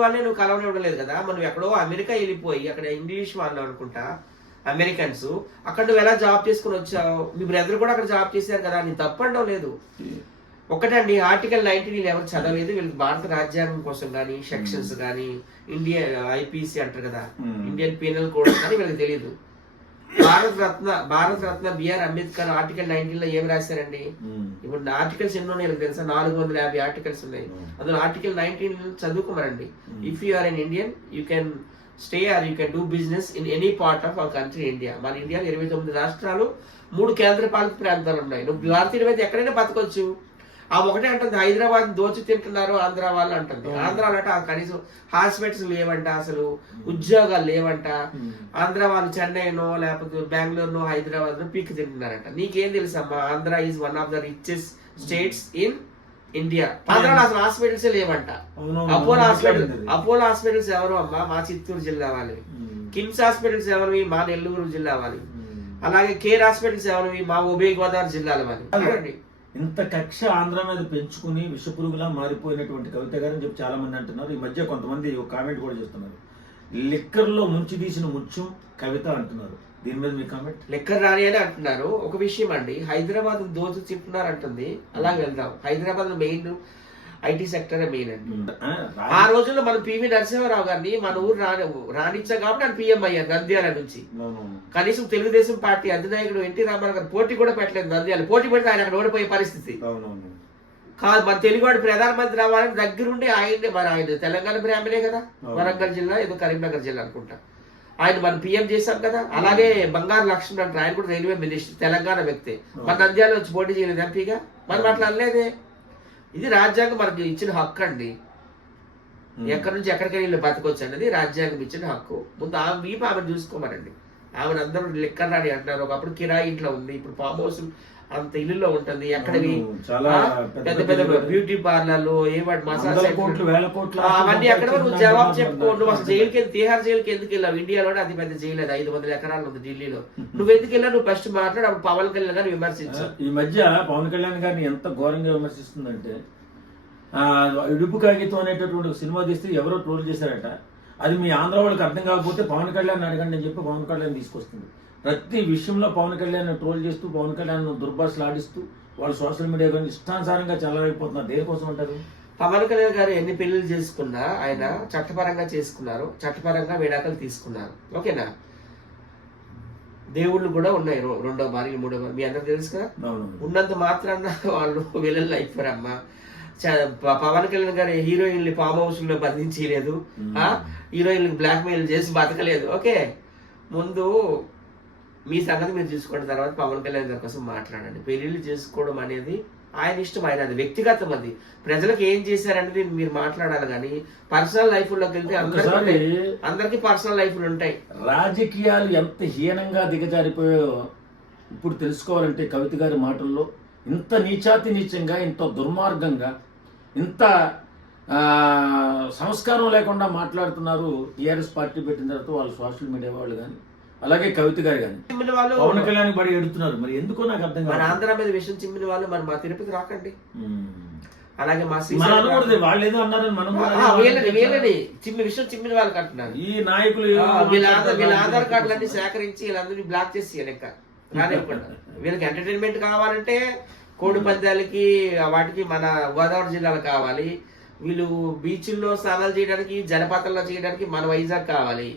వాళ్ళని నువ్వు కలవనివ్వడం లేదు కదా. మనం ఎక్కడో అమెరికా వెళ్ళిపోయి అక్కడ ఇంగ్లీష్ వాళ్ళు అనుకుంటా అమెరికన్స్, అక్కడ నువ్వు ఎలా జాబ్ చేసుకుని వచ్చావు? మీ బ్రదర్ కూడా అక్కడ జాబ్ చేశారు కదా, నేను తప్పండవు లేదు. ఒకటండి, ఆర్టికల్ 19 ఎవరు చదవలేదు. వీళ్ళకి భారత రాజ్యాంగం కోసం కానీ, సెక్షన్స్ కానీ, ఇండియా ఐపీసీ అంటారు కదా, ఇండియన్ పీనల్ కోడ్ కానీ వీళ్ళకి తెలియదు. భారత రత్న బిఆర్ అంబేద్కర్ ఆర్టికల్ 19 లో ఏం రాశారండి? ఇప్పుడు ఆర్టికల్స్ ఎన్నో ఉన్నాయి తెలుసా? 450 ఆర్టికల్స్ ఉన్నాయి. అందులో ఆర్టికల్ 19 చదువుకోమరండి. If you are an Indian you can stay or you can do business in any part of our country India. మన ఇండియాలో 29 రాష్ట్రాలు, 3 కేంద్రపాలిత ప్రాంతాలు ఉన్నాయి. నువ్వు భారతీయుల మీద ఎక్కడైనా బతకొచ్చు. ఆ ఒకటే అంటుంది, హైదరాబాద్ దోచి తింటున్నారు ఆంధ్ర వాళ్ళు అంటుంది. ఆంధ్రాలో అంటే కనీసం హాస్పిటల్స్ లేవంట, అసలు ఉద్యోగాలు లేవంట. ఆంధ్ర వాళ్ళు చెన్నైనో లేకపోతే బెంగళూరునో హైదరాబాద్ నో పీక్ తింటున్నారంట. నీకేం తెలుసమ్మా? Andhra is one of the richest states in India. ఆంధ్రాలో అసలు హాస్పిటల్స్ లేవంట. అపోలో హాస్పిటల్స్ ఎవరు అమ్మా? మా చిత్తూరు జిల్లా వాళ్ళవి. కిమ్స్ హాస్పిటల్స్ ఎవరివి? మా నెల్లూరు జిల్లా వాళ్ళవి. అలాగే కేర్ హాస్పిటల్స్ ఎవరివి? మా ఉభయ గోదావరి జిల్లాల వాళ్ళవి. ఇంత కక్ష ఆంధ్ర మీద పెంచుకుని విషపురుగులా మారిపోయినటువంటి కవిత గారని చెప్పి చాలా మంది అంటున్నారు. ఈ మధ్య కొంతమంది ఒక కామెంట్ కూడా చేస్తున్నారు, లిక్కర్లో ముంచి తీసిన ముత్యం కవిత అంటున్నారు. దీని మీద మీ కామెంట్? లిక్కర్ రాని అని అంటున్నారు. ఒక విషయం అండి, హైదరాబాద్ దోచు తింటున్నారు అంటుంది. అలాగే వెళ్దాం. హైదరాబాద్ లో మెయిన్ ఐటీ సెక్టర్ మెయిన్ అండి. ఆ రోజుల్లో మనం పివి నరసింహారావు గారిని మన ఊరు రానిచ్చా కాబట్టి ఆయన పిఎం అయ్యారు నంద్యాల నుంచి. కనీసం తెలుగుదేశం పార్టీ అధినాయకుడు ఎన్టీ రామారావు గారు పోటీ కూడా పెట్టలేదు నంద్యాల. పోటీ పెడితే ఆయన అక్కడ ఓడిపోయే పరిస్థితి కాదు. మన తెలుగువాడు ప్రధానమంత్రి అవ్వాలని దగ్గరుండి ఆయన తెలంగాణ బ్రాహ్మణే కదా, వరంగల్ జిల్లా ఏదో కరీంనగర్ జిల్లా అనుకుంటా. ఆయన మనం పిఎం చేశాం కదా. అలాగే బంగారు లక్ష్మణ్ అంటారు, ఆయన కూడా రైల్వే మినిస్టర్, తెలంగాణ వ్యక్తి. మన నంద్యాల వచ్చి పోటీ చేయలేదు ఎంపీగా. మనం అట్లా అనలేదే. ఇది రాజ్యాంగం మనకి ఇచ్చిన హక్కు అండి. ఎక్కడి నుంచి ఎక్కడికైనా వీళ్ళు బతకొచ్చు అన్నది రాజ్యాంగం ఇచ్చిన హక్కు. ముందు ఆమెను చూసుకోమనండి. ఆమెను అందరూ లెక్కలు రాని అంటున్నారు. ఒకప్పుడు కిరాయి ఇంట్లో ఉంది, ఇప్పుడు ఫామ్ హౌస్ అంత ఇల్లులో ఉంటుంది. ఎక్కడవి పెద్ద పెద్ద బ్యూటీ పార్లర్లు, ఏమంటే మసాజ్ అవన్నీ ఎక్కడ నువ్వు జవాబు చెప్పుకో. నువ్వు అసలు జైలుకి, తిహార్ జైలుకి ఎందుకు వెళ్ళావు? ఇండియాలోనే అతి పెద్ద జైలు అది, 500 ఎకరాలు ఉంది ఢిల్లీలో. నువ్వు ఎందుకు వెళ్ళావు? నువ్వు ఫస్ట్ మాట్లాడు. అప్పుడు పవన్ కళ్యాణ్ గారిని విమర్శించు. ఈ మధ్య పవన్ కళ్యాణ్ గారిని ఎంత ఘోరంగా విమర్శిస్తుందంటే, ఇడుపు కాగితం అనేటటువంటి ఒక సినిమా తీస్తే ఎవరో ట్రోల్ చేశారట. అది మీ ఆంధ్ర వాళ్ళకి అర్థం కాకపోతే పవన్ కళ్యాణ్ అడగండి అని చెప్పి పవన్ కళ్యాణ్ తీసుకొస్తుంది. ప్రతి విషయంలో పవన్ కళ్యాణ్ ట్రోల్ చేస్తూ, పవన్ కళ్యాణ్ దుర్భాషలు ఆడిస్తూ వాళ్ళు సోషల్ మీడియా గురించి ఇష్టానుసారంగా చెలరైపోతున్నారు. దేనికోసం అంటారు? పవన్ కళ్యాణ్ గారు ఎన్ని పెళ్లిళ్ళు చేసుకున్నా ఆయన చట్టపరంగా చేసుకున్నారు, చట్టపరంగా విడాకులు తీసుకున్నారు. ఓకేనా? దేవుళ్ళు కూడా ఉన్నాయి, రెండో భార్య మూడో భార్య, మీ అందరికి తెలుసు కదా. ఉన్నంత మాత్రాన వాళ్ళు విలన్లు అయిపోయారమ్మా. పవన్ కళ్యాణ్ గారు హీరోయిన్లు ఫామ్ హౌస్ లో బంధించలేదు, హీరోయిన్లకు బ్లాక్ మెయిల్ చేసి బతకలేదు. ఓకే, ముందు మీ సంగతి మీరు చూసుకోండి, తర్వాత పవన్ కళ్యాణ్ గారి కోసం మాట్లాడండి. పెళ్లిళ్ళు చేసుకోవడం అనేది ఆయన ఇష్టం, ఆయన అది వ్యక్తిగతం. అది ప్రజలకు ఏం చేశారనేది మీరు మాట్లాడాలి, కానీ పర్సనల్ లైఫ్ లోకి వెళ్తే అందరికి పర్సనల్ లైఫ్లు ఉంటాయి. రాజకీయాలు ఎంత హీనంగా దిగజారిపోయాయో ఇప్పుడు తెలుసుకోవాలంటే కవిత గారి మాటల్లో ఇంత నీచాతి నీచంగా, ఇంత దుర్మార్గంగా, ఇంత సంస్కారం లేకుండా మాట్లాడుతున్నారు టీఆర్ఎస్ పార్టీ పెట్టిన తర్వాత వాళ్ళు సోషల్ మీడియా వాళ్ళు కానీ, అలాగే కవిత గారు కానీ పవన్ కళ్యాణ్ పడి ఎడుతున్నారు. మరి ఎందుకో నాకు అర్థం కాదు. మన ఆంధ్ర మీద విషయం చిమ్మిన వాళ్ళు మరి మా తిరుపతి రాకండి. అలాగే మా వాళ్ళు ఏదో అన్నారని మనం చిమ్మి విషయం చిమ్మిన వాళ్ళకి అంటున్నారు. ఈ నాయకులు వీళ్ళ ఆధార్ కార్డులన్నీ సేకరించి వీళ్ళందరినీ బ్లాక్ చేసి లెక్క రానివ్వకుండా. వీళ్ళకి ఎంటర్టైన్మెంట్ కావాలంటే కోడి పందాలకి వాటికి మన గోదావరి జిల్లాలో కావాలి. వీళ్ళు బీచ్ల్లో స్నానాలు చేయడానికి, జలపాతంలో చేయడానికి మన వైజాగ్ కావాలి,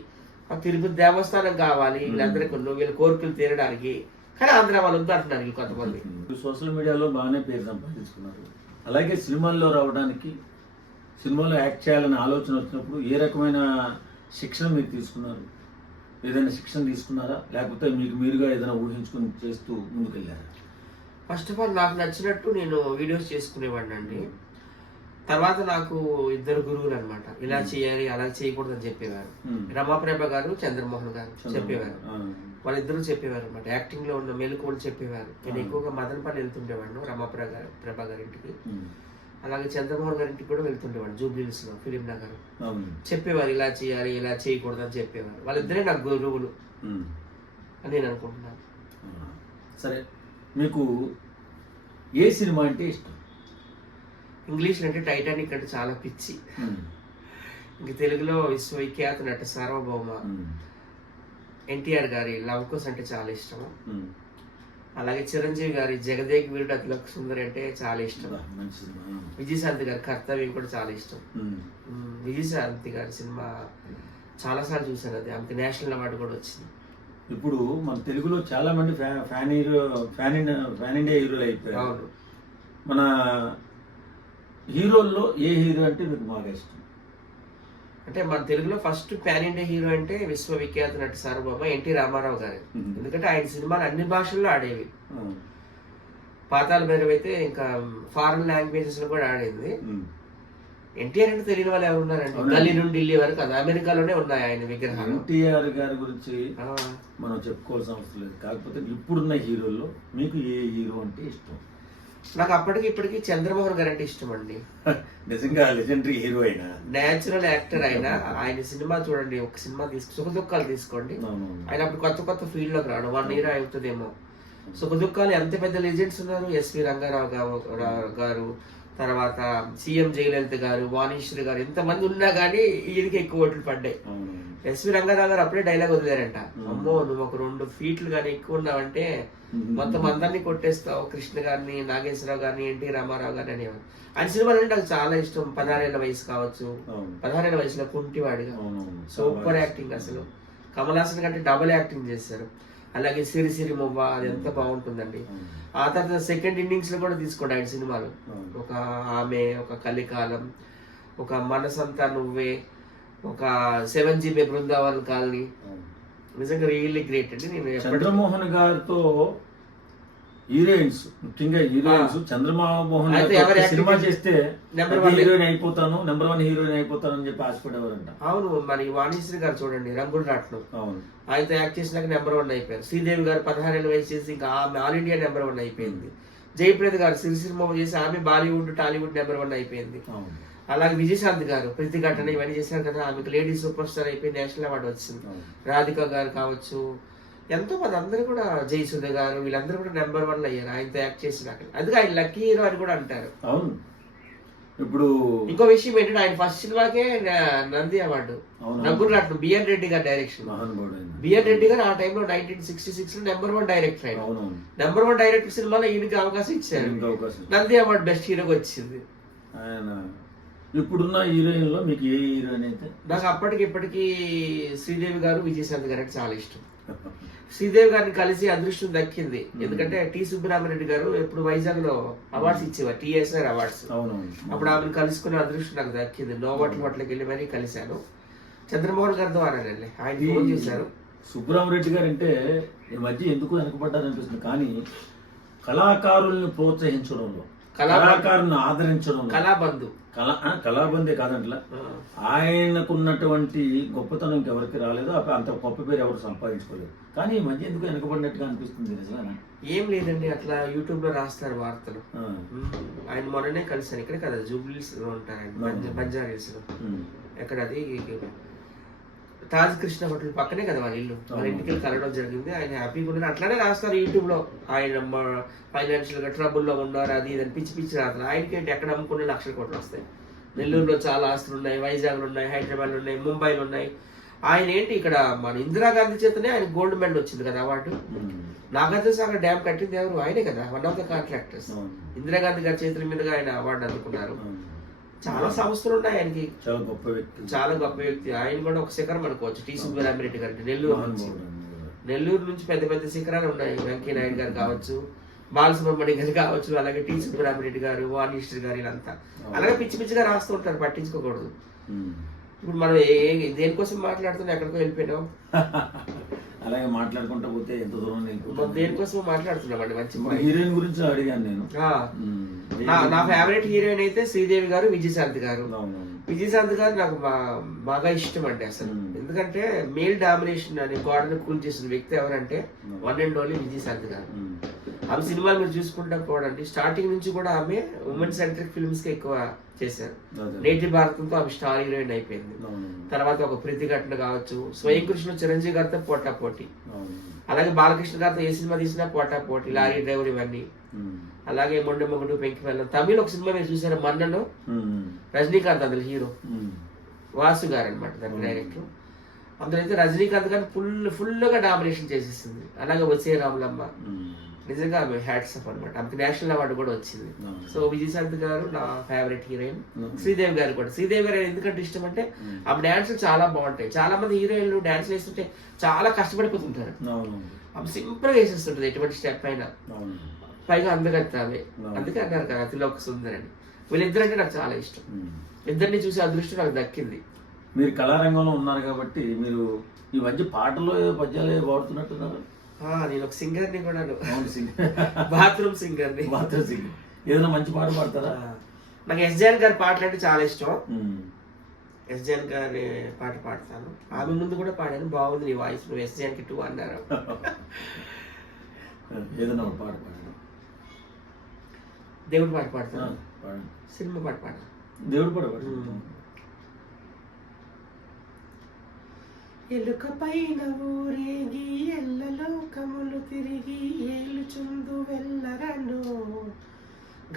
తిరుపతి దేవస్థానం కావాలి. వీళ్ళందరికీ వీళ్ళ కోరికలు తీరడానికి. కానీ ఆంధ్ర వాళ్ళు వద్దు అంటున్నారు కొంతమంది. సోషల్ మీడియాలో బాగానే పేరు సంపాదించుకున్నారు. అలాగే సినిమాల్లో రావడానికి, సినిమాలో యాక్ట్ చేయాలనే ఆలోచన వచ్చినప్పుడు ఏ రకమైన శిక్షణ మీరు తీసుకున్నారు? ఏదైనా శిక్షణ తీసుకున్నారా, లేకపోతే మీకు మీరుగా ఏదైనా ఊహించుకుని చేస్తూ ముందుకెళ్ళారా? ఫస్ట్ ఆఫ్ ఆల్ నాకు నచ్చినట్టు నేను వీడియోస్ చేసుకునేవాడిని అండి. తర్వాత నాకు ఇద్దరు గురువులు అనమాట, ఇలా చేయాలి అలా చేయకూడదు అని చెప్పేవారు. రమాప్రభ గారు, చంద్రమోహన్ గారు చెప్పేవారు. వాళ్ళిద్దరూ చెప్పేవారు అనమాట. యాక్టింగ్ లో ఉన్న మెలకువలు చెప్పేవారు. నేను ఎక్కువగా మదనపల్లి వెళ్తుండేవాడిను రమాప్రభ గారింటికి. అలాగే చంద్రమోహన్ గారింటికి కూడా వెళ్తుండేవాడు, జూబ్లీహిల్స్ లో ఫిలిం నగర్. చెప్పేవారు ఇలా చేయాలి ఇలా చేయకూడదు అని చెప్పేవారు. వాళ్ళిద్దరే నాకు గురువులు అని నేను అనుకుంటున్నాను. సరే, మీకు ఏ సినిమా అంటే ఇష్టం? ఇంగ్లీష్ అంటే టైటానిక్ అంటే చాలా పిచ్చి. ఇంక తెలుగులో విశ్వవిఖ్యాత నట సార్వభౌమ ఎన్టీఆర్ గారి లవ్ కుశ్ అంటే చాలా ఇష్టం. అలాగే చిరంజీవి గారి జగదేక్ వీరుడు అతిలోక సుందరి అంటే చాలా ఇష్టం. విజయశాంతి గారి కర్తవ్యం కూడా చాలా ఇష్టం. విజయశాంతి గారి సినిమా చాలా సార్లు చూసాను, అది ఆమెకి నేషనల్ అవార్డు కూడా వచ్చింది. ఇప్పుడు మన తెలుగులో చాలా మంది ఫ్యాన్ ఇండియా హీరోలు అయిపోయారు. అవును. మన హీరోల్లో ఏ హీరో అంటే మీకు బాగా ఇష్టం? అంటే మన తెలుగులో ఫస్ట్ పాన్ ఇండియా హీరో అంటే విశ్వవిఖ్యాత నటి సార్వభౌమ ఎన్టీ రామారావు గారు. ఎందుకంటే ఆయన సినిమాలు అన్ని భాషల్లో ఆడేవి. పాతాళ భైరవి అయితే ఇంకా ఫారెన్ లాంగ్వేజెస్ లో కూడా ఆడేది. ఎన్టీఆర్ అంటే తెలియని వాళ్ళు ఎవరు ఉన్నారండి? ఢిల్లీ నుండి ఢిల్లీ వరకు అది అమెరికాలోనే ఉన్నాయి ఆయన విగ్రహాలు. ఎన్టీఆర్ గారి గురించి మనం చెప్పుకోవాల్సిన అవసరం లేదు. కాకపోతే ఇప్పుడున్న హీరోల్లో మీకు ఏ హీరో అంటే ఇష్టం? నాకు అప్పటికి ఇప్పటికి చంద్రమోహన్ గారు అంటే ఇష్టం అండి. నిజంగా లెజెండరీ హీరో అయినా, నేచురల్ యాక్టర్ అయినా. ఆయన సినిమా చూడండి, ఒక సినిమా సుఖ దుఃఖాలు తీసుకోండి. ఆయన అప్పుడు కొత్త ఫీల్డ్ లోకి రావడం 1 year అవుతుందేమో. సుఖ దుఃఖాలు ఎంత పెద్ద లెజెండ్స్ ఉన్నారు. ఎస్వి రంగారావు గారు, తర్వాత సిఎం జయలలిత గారు, వాణీశ్వరి గారు, ఎంతమంది ఉన్నా కానీ ఈయనకి ఎక్కువ ఓట్లు పడ్డాయి. ఎస్వి రంగారావు గారు అప్పుడే డైలాగ్ వదిలేరంట, అమ్మో నువ్వు ఒక 2 feet కానీ ఎక్కువ ఉన్నావంటే మొత్తం అందరినీ కొట్టేస్తావు, కృష్ణ గారిని, నాగేశ్వరరావు గారిని, ఎన్టీ రామారావు గారిని అనేవారు. ఆయన సినిమాలు అంటే నాకు చాలా ఇష్టం. 16 ఏళ్ల వయసు కావచ్చు, 16 ఏళ్ల వయసులో కుంటివాడిగా సూపర్ యాక్టింగ్. అసలు కమల్ హాసన్ కంటే డబుల్ యాక్టింగ్ చేశారు. అలాగే సిరి మువ్వ, అది ఎంత బాగుంటుందండి. ఆ తర్వాత సెకండ్ ఇన్నింగ్స్ లో కూడా తీసుకోండి ఆయన సినిమాలు. ఒక ఆమె, ఒక కలికాలం, ఒక మనసంతా నువ్వే, ఒక 7GB బృందావన్ కాలనీ. నిజంగా రియల్లీ గ్రేట్ అండి. నేను చంద్రమోహన్ గారితో హీరోయిన్స్, ముఖ్యంగా హీరోయిన్స్ చంద్రమోహన్ సినిమా చేస్తే హీరోయిన్ అయిపోతాను, నెంబర్ 1 హీరోయిన్ అయిపోతాను అని చెప్పి ఆశపడేవారంట. అవును, మరి వాణీశ్వరి గారు చూడండి, రంగులు రాట్నం ఆయనతో యాక్ట్ చేసినాక నెంబర్ 1 అయిపోయారు. శ్రీదేవి గారు 16 ఏళ్ళ వయసు చేసి ఇంకా ఆమె ఆల్ ఇండియా నెంబర్ 1 అయిపోయింది. జయప్రద గారు సిరిసిరిమ చేసి ఆమె బాలీవుడ్ టాలీవుడ్ నెంబర్ 1 అయిపోయింది. అలాగే విజయశాంతి గారు ప్రతిఘటన ఇవన్నీ చేశారు కదా, ఆమెకు లేడీ సూపర్ స్టార్ అయిపోయి నేషనల్ అవార్డు వచ్చింది. రాధిక గారు కావచ్చు, ఎంతో మంది అందరూ కూడా, జయసుధ గారు, వీళ్ళందరూ కూడా నెంబర్ 1 అయ్యారు ఆయనతో యాక్ట్ చేసినాక. అందుకే ఆయన లక్కీ హీరో అని కూడా అంటారు. అవును, ఇప్పుడు ఇంకో విషయం ఏంటంటే ఆయన ఫస్ట్ సినిమాకే నంది అవార్డు. అవునా? నగ్గురు బిఎన్ రెడ్డి గారి డైరెక్షన్. మహానుభావుడు ఆయన. బిఎన్ రెడ్డి గారు ఆ టైంలో 1966 లో నెంబర్ 1 డైరెక్టర్ ఆయన. అవునవును. నెంబర్ 1 డైరెక్టర్ సినిమాలో ఈయనకి అవకాశం ఇచ్చారు. ఇంకా అవకాశం. నంది అవార్డు బెస్ట్ హీరోకి వచ్చింది. ఆయన ఇప్పుడున్న హీరోయిన్ లో మీకు ఏ హీరోయిన్ అయితే? నాకు అప్పటికి ఇప్పటికి శ్రీదేవి గారు, విజయశాంతి గారు అంటే చాలా ఇష్టం. శ్రీదేవి గారిని కలిసి అదృష్టం దక్కింది. ఎందుకంటే టి సుబ్బరామరెడ్డి గారు ఎప్పుడు వైజాగ్ లో అవార్డ్స్ ఇచ్చేవారు, టిఎస్ఆర్ అవార్డ్స్. అవునవును. అప్పుడు ఆమెను కలుసుకునే అదృష్టం నాకు దక్కింది. నోబట్ హోటల్కి వెళ్ళి మరీ కలిశాను. చంద్రమోహన్ గారి ద్వారానండి ఆయన ఫోన్ చేశారు. సుబ్బరామరెడ్డి గారు అంటే ఈ మధ్య ఎందుకు వెనకబడ్డారు అనిపిస్తుంది, కానీ కళాకారుల్ని ప్రోత్సహించడంలో, కళాకారులను ఆదరించడంలో, కళాబంధు కళాబందే కాదంట్లా ఆయనకున్నటువంటి గొప్పతనం ఇంకెవరికి రాలేదు. అంత గొప్ప పేరు ఎవరు సంపాదించుకోలేదు. కానీ ఈ మధ్య ఎందుకు వెనకబడినట్టుగా అనిపిస్తుంది నిజమేనా? ఏం లేదండి, అట్లా యూట్యూబ్ లో రాస్తారు వార్తలు. ఆయన మొన్ననే కలిసాను. ఇక్కడ కదా జూబ్లీస్ లో ఉంటారు ఆయన, బంజారీస్ లో. ఎక్కడ అది తాజ్ కృష్ణ హోటల్ పక్కనే కదా వాళ్ళ ఇల్లు. వాళ్ళ ఇంటికి వెళ్ళి కలవడం జరిగింది. ఆయన హ్యాపీగా ఉన్నారు. అట్లానే రాస్తారు యూట్యూబ్ లో. ఆయన ఫైనాన్షియల్ గా ట్రబుల్ లో ఉన్నారు, అది ఇది అని పిచ్చి పిచ్చి రాస్తారు. ఆయనకి ఏంటి, ఎక్కడ అమ్ముకునే లక్షల కోట్లు వస్తాయి. నెల్లూరులో చాలా ఆస్తులు ఉన్నాయి, వైజాగ్ లో ఉన్నాయి, హైదరాబాద్ లో ఉన్నాయి, ముంబైలో ఉన్నాయి. ఆయన ఏంటి ఇక్కడ మన ఇందిరాగాంధీ చేతనే ఆయన గోల్డ్ మెడల్ వచ్చింది కదా అవార్డు. నాగార్జున సాగర్ డ్యామ్ కట్టింది ఎవరు? ఆయనే కదా, one of the contractors. Indira Gandhi గారి చేతుల మీదుగా ఆయన అవార్డు అందుకున్నారు. చాలా సంస్థలు ఉన్నాయి ఆయనకి. చాలా గొప్ప వ్యక్తి. ఆయన కూడా ఒక శిఖరం అనుకోవచ్చు. టి సుబ్బరామిరెడ్డి గారి నెల్లూరు నుంచి పెద్ద పెద్ద శిఖరాలు ఉన్నాయి. వెంకయ్య నాయుడు గారు కావచ్చు, బాలసుబ్రహ్మణ్యం గారు కావచ్చు, అలాగే టి సుబ్బరామిరెడ్డి గారు, వాణిశ్రీ గారు, ఇదంతా అలాగే పిచ్చి పిచ్చిగా రాస్తూ ఉంటారు, పట్టించుకోకూడదు. ఇప్పుడు మనం దేనికోసం మాట్లాడుతున్నా ఎక్కడికో వెళ్ళిపోయినాం. అలాగే మాట్లాడుకుంటా పోతే ఎంత దూరం. దేనికోసం మాట్లాడుతున్నామండి. మంచి హీరోయిన్ గురించి అడిగాను నేను. నా ఫేవరెట్ హీరోయిన్ అయితే శ్రీదేవి గారు, విజయశాంతి గారు. విజయశాంతి గారు నాకు బాగా ఇష్టం అండి అసలు. ఎందుకంటే మేల్ డామినేషన్ అనే గోడను కూల్ చేసిన వ్యక్తి ఎవరంటే వన్ అండ్ ఓన్లీ విజయశాంతి గారు. ఆమె సినిమాలు మీరు చూసుకుంటా కూడా అండి, స్టార్టింగ్ నుంచి కూడా ఆమె ఉమెన్ సెంట్రిక్ ఫిల్మ్స్ కి ఎక్కువ చేశారు. నేటి భారతంతో ఆమె స్టార్ హీరోయిన్ అయిపోయింది. తర్వాత ఒక ప్రతిఘటన కావచ్చు, స్వయం కృష్ణ చిరంజీవి గారితో పోటా పోటీ, అలాగే బాలకృష్ణ గారితో ఏ సినిమా తీసినా పోటా పోటీ, లారీ డ్రైవర్, ఇవన్నీ. అలాగే మొండె మొగుడు, పెంకి వెళ్ళం. తమిళ్ ఒక సినిమా మీరు చూసారు, మన్నలో రజనీకాంత్ అందులో హీరో, వాసు గారు అనమాట దాని డైరెక్టర్. అందులో అయితే రజనీకాంత్ గారు ఫుల్ గా డామినేషన్ చేసేసింది. అలాగే వచ్చే రాములమ్మ, నిజంగా ఆమె హ్యాట్స్ ఆఫ్ అనమాట. ఆమెకి నేషనల్ అవార్డు కూడా వచ్చింది. సో విజయశాంతి గారు నా ఫేవరెట్ హీరోయిన్. శ్రీదేవి గారు కూడా. శ్రీదేవి గారు ఎందుకంటే ఇష్టం అంటే ఆమె డాన్స్ చాలా బాగుంటాయి. చాలా మంది హీరోయిన్లు డాన్స్ వేస్తుంటే చాలా కష్టపడిపోతుంటారు. ఆమె సింపుల్ గా వేసేస్తుంటది ఎటువంటి స్టెప్ అయినా, పైగా అందగత్త ఆమె. అందుకే అన్నారు కదా అతిలోక సుందరి అని. వీళ్ళిద్దరంటే నాకు చాలా ఇష్టం. ఇద్దరిని చూసే అదృష్టం నాకు దక్కింది. మీరు కళారంగంలో ఉన్నారు కాబట్టి మీరు ఈ మధ్య పాటలు పద్యాలు పాడుతున్నట్టున్నారు. నేను ఒక సింగర్ ని కూడా, బాత్రూమ్ సింగర్ ని. Bathroom singer. ఏదైనా మంచి పాట పాడతారా? నాకు ఎస్జేఎన్ గారి పాటలు అంటే చాలా ఇష్టం. ఎస్జేఎన్ గారి పాట పాడతాను. ఆమె ముందు కూడా పాడాను, బాగుంది నీ వాయిస్, నువ్వు ఎస్జేఎన్ కి 2 అన్నారు. ఏదైనా పాట పాడాను. దేవుడి పాట పాడతాను, సినిమా పాట పాడతాను. దేవుడి పాట పాడతాను. ఎలుక పైన ఊరేగి ఎల్లలోకములు తిరిగి ఏలుచుందు వెళ్ళరను,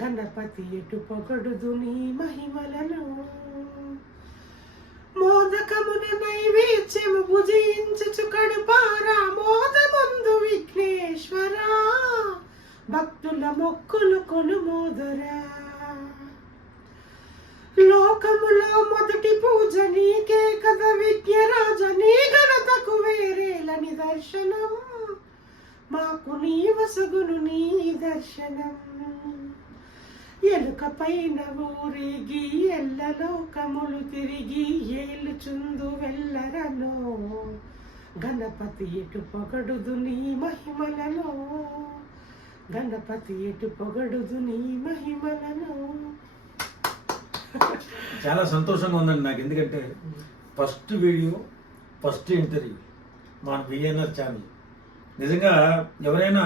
గణపతి ఎటు పొగడుదు నీ మహిమలను, మోదకమున నైవేద్యము భుజించుచు కడుపారా మోదమందు విఘ్నేశ్వరా, భక్తుల మొక్కులు కొనుమోదరా, లోకములో మొదటి పూజ నీకే కదా విజ్ఞరాజ, నీ ఘనతకు వేరేల నిదర్శనం, మాకు నీ వసగును నీ దర్శనం. ఎలుక పైన ఊరేగి ఎల్లలోకములు తిరిగి ఏలుచుందు వెళ్ళరను, గణపతి ఎటు పొగడుదు నీ మహిమలను, గణపతి ఎటు పొగడుదు నీ మహిమలను. చాలా సంతోషంగా ఉందండి నాకు. ఎందుకంటే ఫస్ట్ వీడియో, ఫస్ట్ ఇంటర్వ్యూ మన విఎన్ఆర్ ఛానల్. నిజంగా ఎవరైనా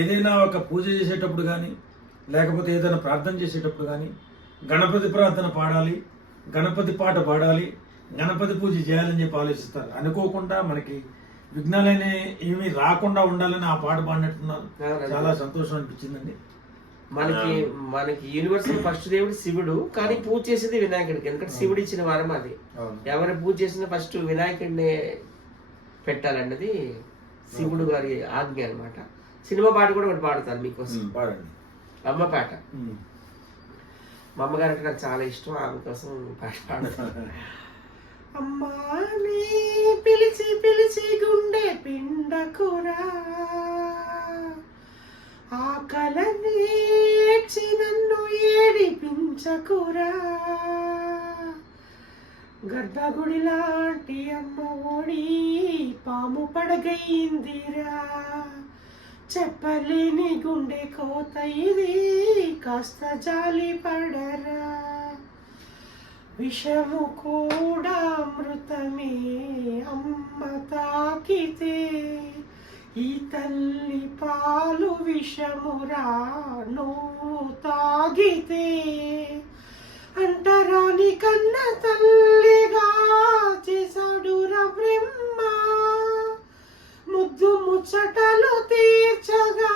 ఏదైనా ఒక పూజ చేసేటప్పుడు కానీ, లేకపోతే ఏదైనా ప్రార్థన చేసేటప్పుడు కానీ గణపతి ప్రార్థన పాడాలి, గణపతి పాట పాడాలి, గణపతి పూజ చేయాలని చెప్పి ఆలోచిస్తారు. అనుకోకుండా మనకి విఘ్నాలనే ఏమీ రాకుండా ఉండాలని ఆ పాట పాడినట్టున్నారు. చాలా సంతోషం అనిపించిందండి. మనకి మనకి యూనివర్సల్ ఫస్ట్ దేవుడు శివుడు, కానీ పూజ చేసేది వినాయకుడికి. ఎందుకంటే శివుడు ఇచ్చిన వరం అది. ఎవరు పూజ చేసినా ఫస్ట్ వినాయకుడిని పెట్టాలన్నది శివుడు గారి ఆజ్ఞ అన్నమాట. సినిమా పాట కూడా ఒకటి పాడుతాను మీకోసం. పాడండి. అమ్మ పాట. మా అమ్మగారు అంటే నాకు చాలా ఇష్టం, ఆమె కోసం పాట పాడతాను. అమ్మా నీ పిలిచి పిలిచి గుండె పిండకురా, ఆకలని ఏడ్చి నన్ను ఏడిపించకురా, గర్భగుడి లాంటి అమ్మ ఒడి పాము పడగయిందిరా, చెప్పలేని గుండె కోత ఇది కాస్త జాలి పడరా, విషము కూడా అమృతమే అమ్మ తాకితే, ఈ తల్లి పాలు విషమురా నువ్వు తాగితే, అంటరాని కన్న తల్లిగా చేశాడురా బ్రహ్మ, ముద్దు ముచ్చటలు తీర్చగా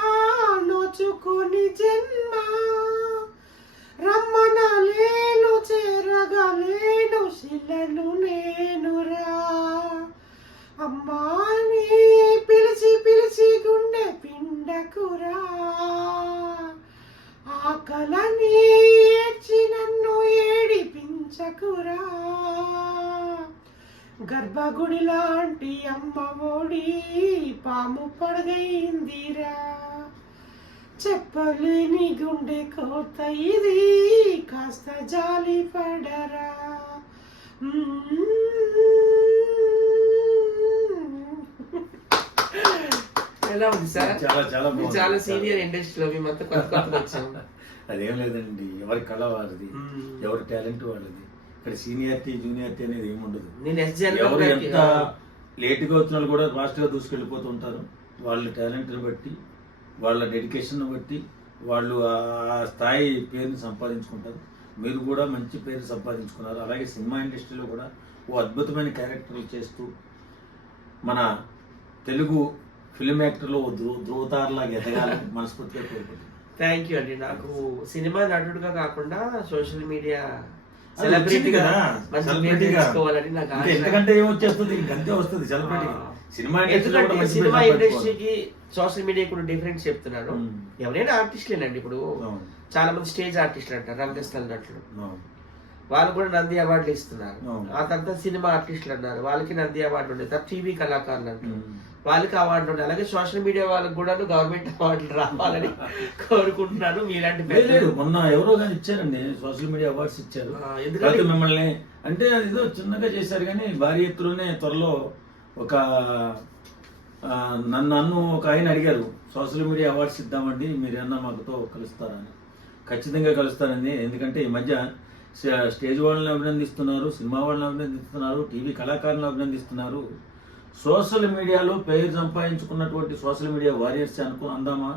నోచుకొని జన్మ, రమ్మనలేను చేరగలేను శిలను నేనురా, అమ్మాని పిలిచి పిలిచి గుండె పిండకురా, ఆకలని ఏడ్చి నన్ను ఏడిపించకురా, గర్భగుడి లాంటి అమ్మ ఒడి పాము పడగయిందిరా, చెప్పలేని గుండె కోత ఇది కాస్త జాలి పడరా. ఎలా ఉంది సార్? చాలా చాలా చాలా సీనియర్ ఇండస్ట్రీలో మేమంతా కొత్త కొత్తగా వచ్చాము. అదేం లేదండి, ఎవరి కళ వారిది, ఎవరి టాలెంట్ వాళ్ళది. ఇక్కడ సీనియారిటీ జూనియారిటీ అనేది ఏముండదు. ఎవరు ఎంత లేట్గా వచ్చిన వాళ్ళు కూడా ఫాస్ట్గా దూసుకెళ్ళిపోతూ ఉంటారు. వాళ్ళ టాలెంట్ని బట్టి, వాళ్ళ డెడికేషన్ బట్టి వాళ్ళు ఆ స్థాయి పేరుని సంపాదించుకుంటారు. మీరు కూడా మంచి పేరు సంపాదించుకున్నారు. అలాగే సినిమా ఇండస్ట్రీలో కూడా ఓ అద్భుతమైన క్యారెక్టర్లు చేస్తూ మన తెలుగు ఫిల్మ్ యాక్టర్లో ధ్రువతారలాగా ఎదగాలని మనస్ఫూర్తిగా కోరుకుంటున్నాను. థ్యాంక్ యూ అండి. నాకు సినిమా నటుడుగా కాకుండా సోషల్ మీడియా సెలబ్రిటీగా తీసుకోవాలని నాకు ఆశ. ఎందుకంటే ఏమొచ్చేస్తుంది, ఇంకంతే వస్తుంది సెలబ్రిటీ. సినిమా ఇండస్ట్రీకి సోషల్ మీడియా కూడా డిఫరెన్స్ చెప్తున్నాను. ఎవరైనా ఆర్టిస్టులేనండి. ఇప్పుడు చాలా మంది స్టేజ్ ఆర్టిస్టులు అంటారు, రంగస్థల నటులు, వాళ్ళు కూడా నంది అవార్డులు ఇస్తున్నారు. ఆ తర్వాత సినిమా ఆర్టిస్టులు అన్నారు, వాళ్ళకి నంది అవార్డులు ఉన్నాయి. తర్వాత టీవీ కళాకారులు అంటారు, వాళ్ళకి అవార్డులు ఉన్నాయి. అలాగే సోషల్ మీడియా వాళ్ళకి కూడా గవర్నమెంట్ అవార్డులు రావాలని కోరుకుంటున్నాను. మీలాంటి మొన్న ఎవరో కానీ ఇచ్చారండి, సోషల్ మీడియా అవార్డ్స్ ఇచ్చారు. ఎందుకంటే మిమ్మల్ని అంటే ఏదో చిన్నగా చేశారు కానీ భారీ ఎత్తులోనే త్వరలో ఒక నన్ను ఒక ఆయన అడిగారు, సోషల్ మీడియా అవార్డ్స్ ఇద్దామండి, మీరు ఏమన్నా మాకుతో కలుస్తారని. ఖచ్చితంగా కలుస్తానండి. ఎందుకంటే ఈ మధ్య స్టేజ్ వాళ్ళని అభినందిస్తున్నారు, సినిమా వాళ్ళని అభినందిస్తున్నారు, టీవీ కళాకారులను అభినందిస్తున్నారు. సోషల్ మీడియాలో పేరు సంపాదించుకున్నటువంటి సోషల్ మీడియా వారియర్స్ అందామా,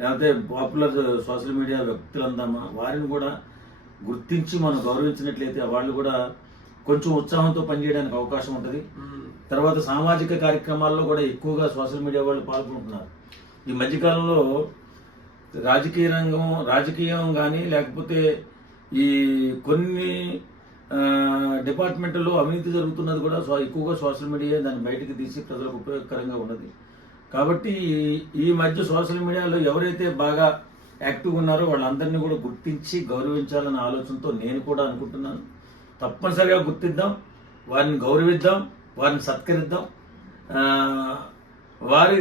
లేకపోతే పాపులర్ సోషల్ మీడియా వ్యక్తులు అందామా, వారిని కూడా గుర్తించి మనం గౌరవించినట్లయితే వాళ్ళు కూడా కొంచెం ఉత్సాహంతో పనిచేయడానికి అవకాశం ఉంటుంది. తర్వాత సామాజిక కార్యక్రమాల్లో కూడా ఎక్కువగా సోషల్ మీడియా వాళ్ళు పాల్గొంటున్నారు. ఈ మధ్యకాలంలో రాజకీయం కానీ లేకపోతే ఈ కొన్ని డిపార్ట్మెంట్లో అవినీతి జరుగుతున్నది కూడా ఎక్కువగా సోషల్ మీడియా దాన్ని బయటకు తీసి ప్రజలకు ఉపయోగకరంగా ఉన్నది. కాబట్టి ఈ మధ్య సోషల్ మీడియాలో ఎవరైతే బాగా యాక్టివ్గా ఉన్నారో వాళ్ళందరినీ కూడా గుర్తించి గౌరవించాలన్న ఆలోచనతో నేను కూడా అనుకుంటున్నాను. తప్పనిసరిగా గుర్తిద్దాం, వారిని గౌరవిద్దాం, వారిని సత్కరిద్దాం. వారి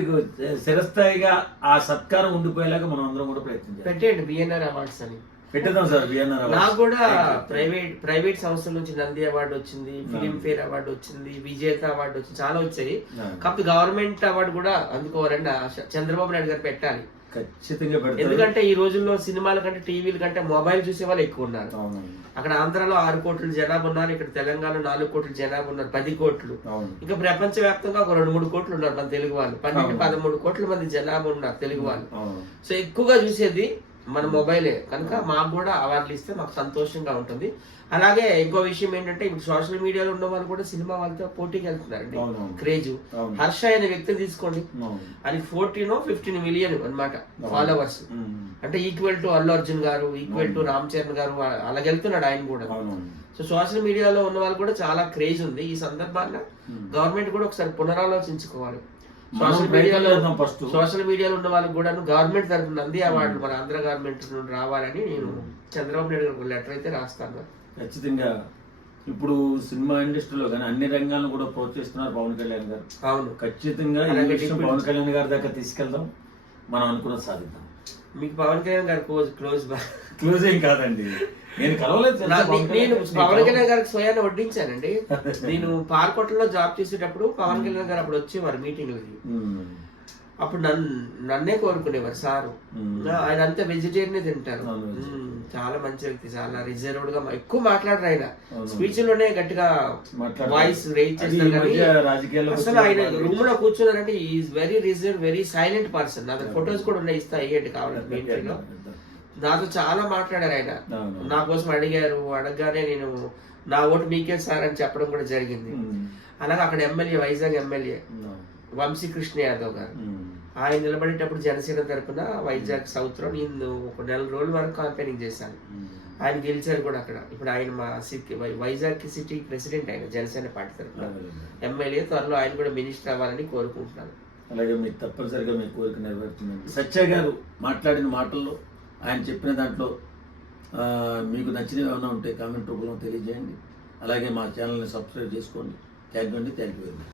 చిరస్థాయిగా ఆ సత్కారం ఉండిపోయేలాగా మనం అందరం కూడా ప్రయత్నించాలి. పెట్టండి బిఎన్ఆర్ అవార్డ్స్ అని పెట్టేద్దాం సార్. బిఎన్ఆర్ నాకు కూడా ప్రైవేట్ సంస్థల నుంచి నంది అవార్డు వచ్చింది, ఫిలిం ఫేర్ అవార్డు వచ్చింది, విజేత అవార్డు వచ్చింది, చాలా వచ్చాయి. కాకపోతే గవర్నమెంట్ అవార్డు కూడా అందుకోవాలండి చంద్రబాబు నాయుడు గారు పెట్టాలి. ఖచ్చితంగా పెడతారు. ఎందుకంటే ఈ రోజుల్లో సినిమాల కంటే టీవీల కంటే మొబైల్ చూసే వాళ్ళు ఎక్కువ ఉన్నారు. అక్కడ ఆంధ్రాలో 6 కోట్ల జనాభా ఉన్నారు, ఇక్కడ తెలంగాణలో 4 కోట్ల జనాభా ఉన్నారు, 10 కోట్లు. ఇంకా ప్రపంచ వ్యాప్తంగా ఒక 2-3 కోట్లు ఉన్నారు మన తెలుగు వాళ్ళు. 12-13 కోట్ల మంది జనాభా ఉన్నారు తెలుగు వాళ్ళు. సో ఎక్కువగా చూసేది మన మొబైలే కనుక మాకు కూడా అవార్డులు ఇస్తే మాకు సంతోషంగా ఉంటుంది. అలాగే ఇంకో విషయం ఏంటంటే ఇప్పుడు సోషల్ మీడియాలో ఉన్న వాళ్ళు కూడా సినిమా వాళ్ళతో పోటీకి వెళ్తున్నారండి. క్రేజ్ హర్ష అనే వ్యక్తిని తీసుకోండి, అది 14-15 మిలియన్ అన్నమాట ఫాలోవర్స్. అంటే ఈక్వల్ టు అల్లు అర్జున్ గారు, ఈక్వల్ టు రామ్ చరణ్ గారు, అలాగే వెళ్తున్నాడు ఆయన కూడా. సో సోషల్ మీడియాలో ఉన్న వాళ్ళు కూడా చాలా క్రేజ్ ఉంది. ఈ సందర్భాల్లో గవర్నమెంట్ కూడా ఒకసారి పునరాలోచించుకోవాలి. సోషల్ మీడియాలో ఉన్న వాళ్ళకి కూడా గవర్నమెంట్ తరఫున నంది అవార్డు మన ఆంధ్ర గవర్నమెంట్ నుండి రావాలని నేను చంద్రబాబు నాయుడు గారికి లెటర్ అయితే రాస్తాను. ఖచ్చితంగా ఇప్పుడు సినిమా ఇండస్ట్రీలో కానీ అన్ని రంగాలను కూడా ప్రోత్సహిస్తున్నారు పవన్ కళ్యాణ్ గారు. అవును, ఖచ్చితంగా పవన్ కళ్యాణ్ గారి దాకా తీసుకెళ్దాం, మనం అనుకున్న సాధిద్దాం. మీకు పవన్ కళ్యాణ్ గారు క్లోజ్ ఏం కాదండి, నేను కలవలేదు. నేను పవన్ కళ్యాణ్ గారికి స్వయాన్ని వడ్డించానండి. నేను పార్కోటలో జాబ్ చేసేటప్పుడు పవన్ కళ్యాణ్ గారు అప్పుడు వచ్చేవారు మీటింగ్లకి. అప్పుడు నన్నే కోరుకునేవారు సారు. ఆయన అంతా వెజిటేరియన్ తింటారు. చాలా మంచి వ్యక్తి, చాలా రిజర్వ్డ్ గా ఎక్కువ మాట్లాడరు. ఆయన స్పీచ్ లోనే గట్టిగా వాయిస్ రేజ్ చేస్తారు కానీ అసలు ఆయన రూమ్ లో కూర్చున్నారంటే is very reserve, very silent person. నాకు ఫొటోస్ కూడా ఉన్నాయి, ఇస్తా అయ్యేటి కావాలంటే మీ ఇంట్లో. నాతో చాలా మాట్లాడారు ఆయన, నా కోసం అడిగారు. అడగగానే నేను నా ఓటు మీకే సార్ అని చెప్పడం కూడా జరిగింది. అలాగే అక్కడ ఎమ్మెల్యే, వైజాగ్ ఎమ్మెల్యే వంశీకృష్ణ యాదవ్ గారు, ఆయన నిలబడేటప్పుడు జనసేన తరఫున వైజాగ్ సౌత్ లో నేను ఒక 4 రోజుల వరకు క్యాంపెయినింగ్ చేశాను. ఆయన గెలిచారు కూడా అక్కడ. ఇప్పుడు ఆయన మా సిటీ వైజాగ్ సిటీ ప్రెసిడెంట్, ఆయన జనసేన పార్టీ తరఫున ఎమ్మెల్యే. త్వరలో ఆయన కూడా మినిస్టర్ అవ్వాలని కోరుకుంటున్నాను. అలాగే మీకు తప్పనిసరిగా మీ కోరిక నెరవేరుతుందండి. సత్య గారు మాట్లాడిన మాటల్లో, ఆయన చెప్పిన దాంట్లో మీకు నచ్చినవి ఏమైనా ఉంటే కామెంట్ రూపంలో తెలియజేయండి. అలాగే మా ఛానల్ని సబ్స్క్రైబ్ చేసుకోండి. థ్యాంక్ యూ అండి, థ్యాంక్ యూ వెరీ మచ్.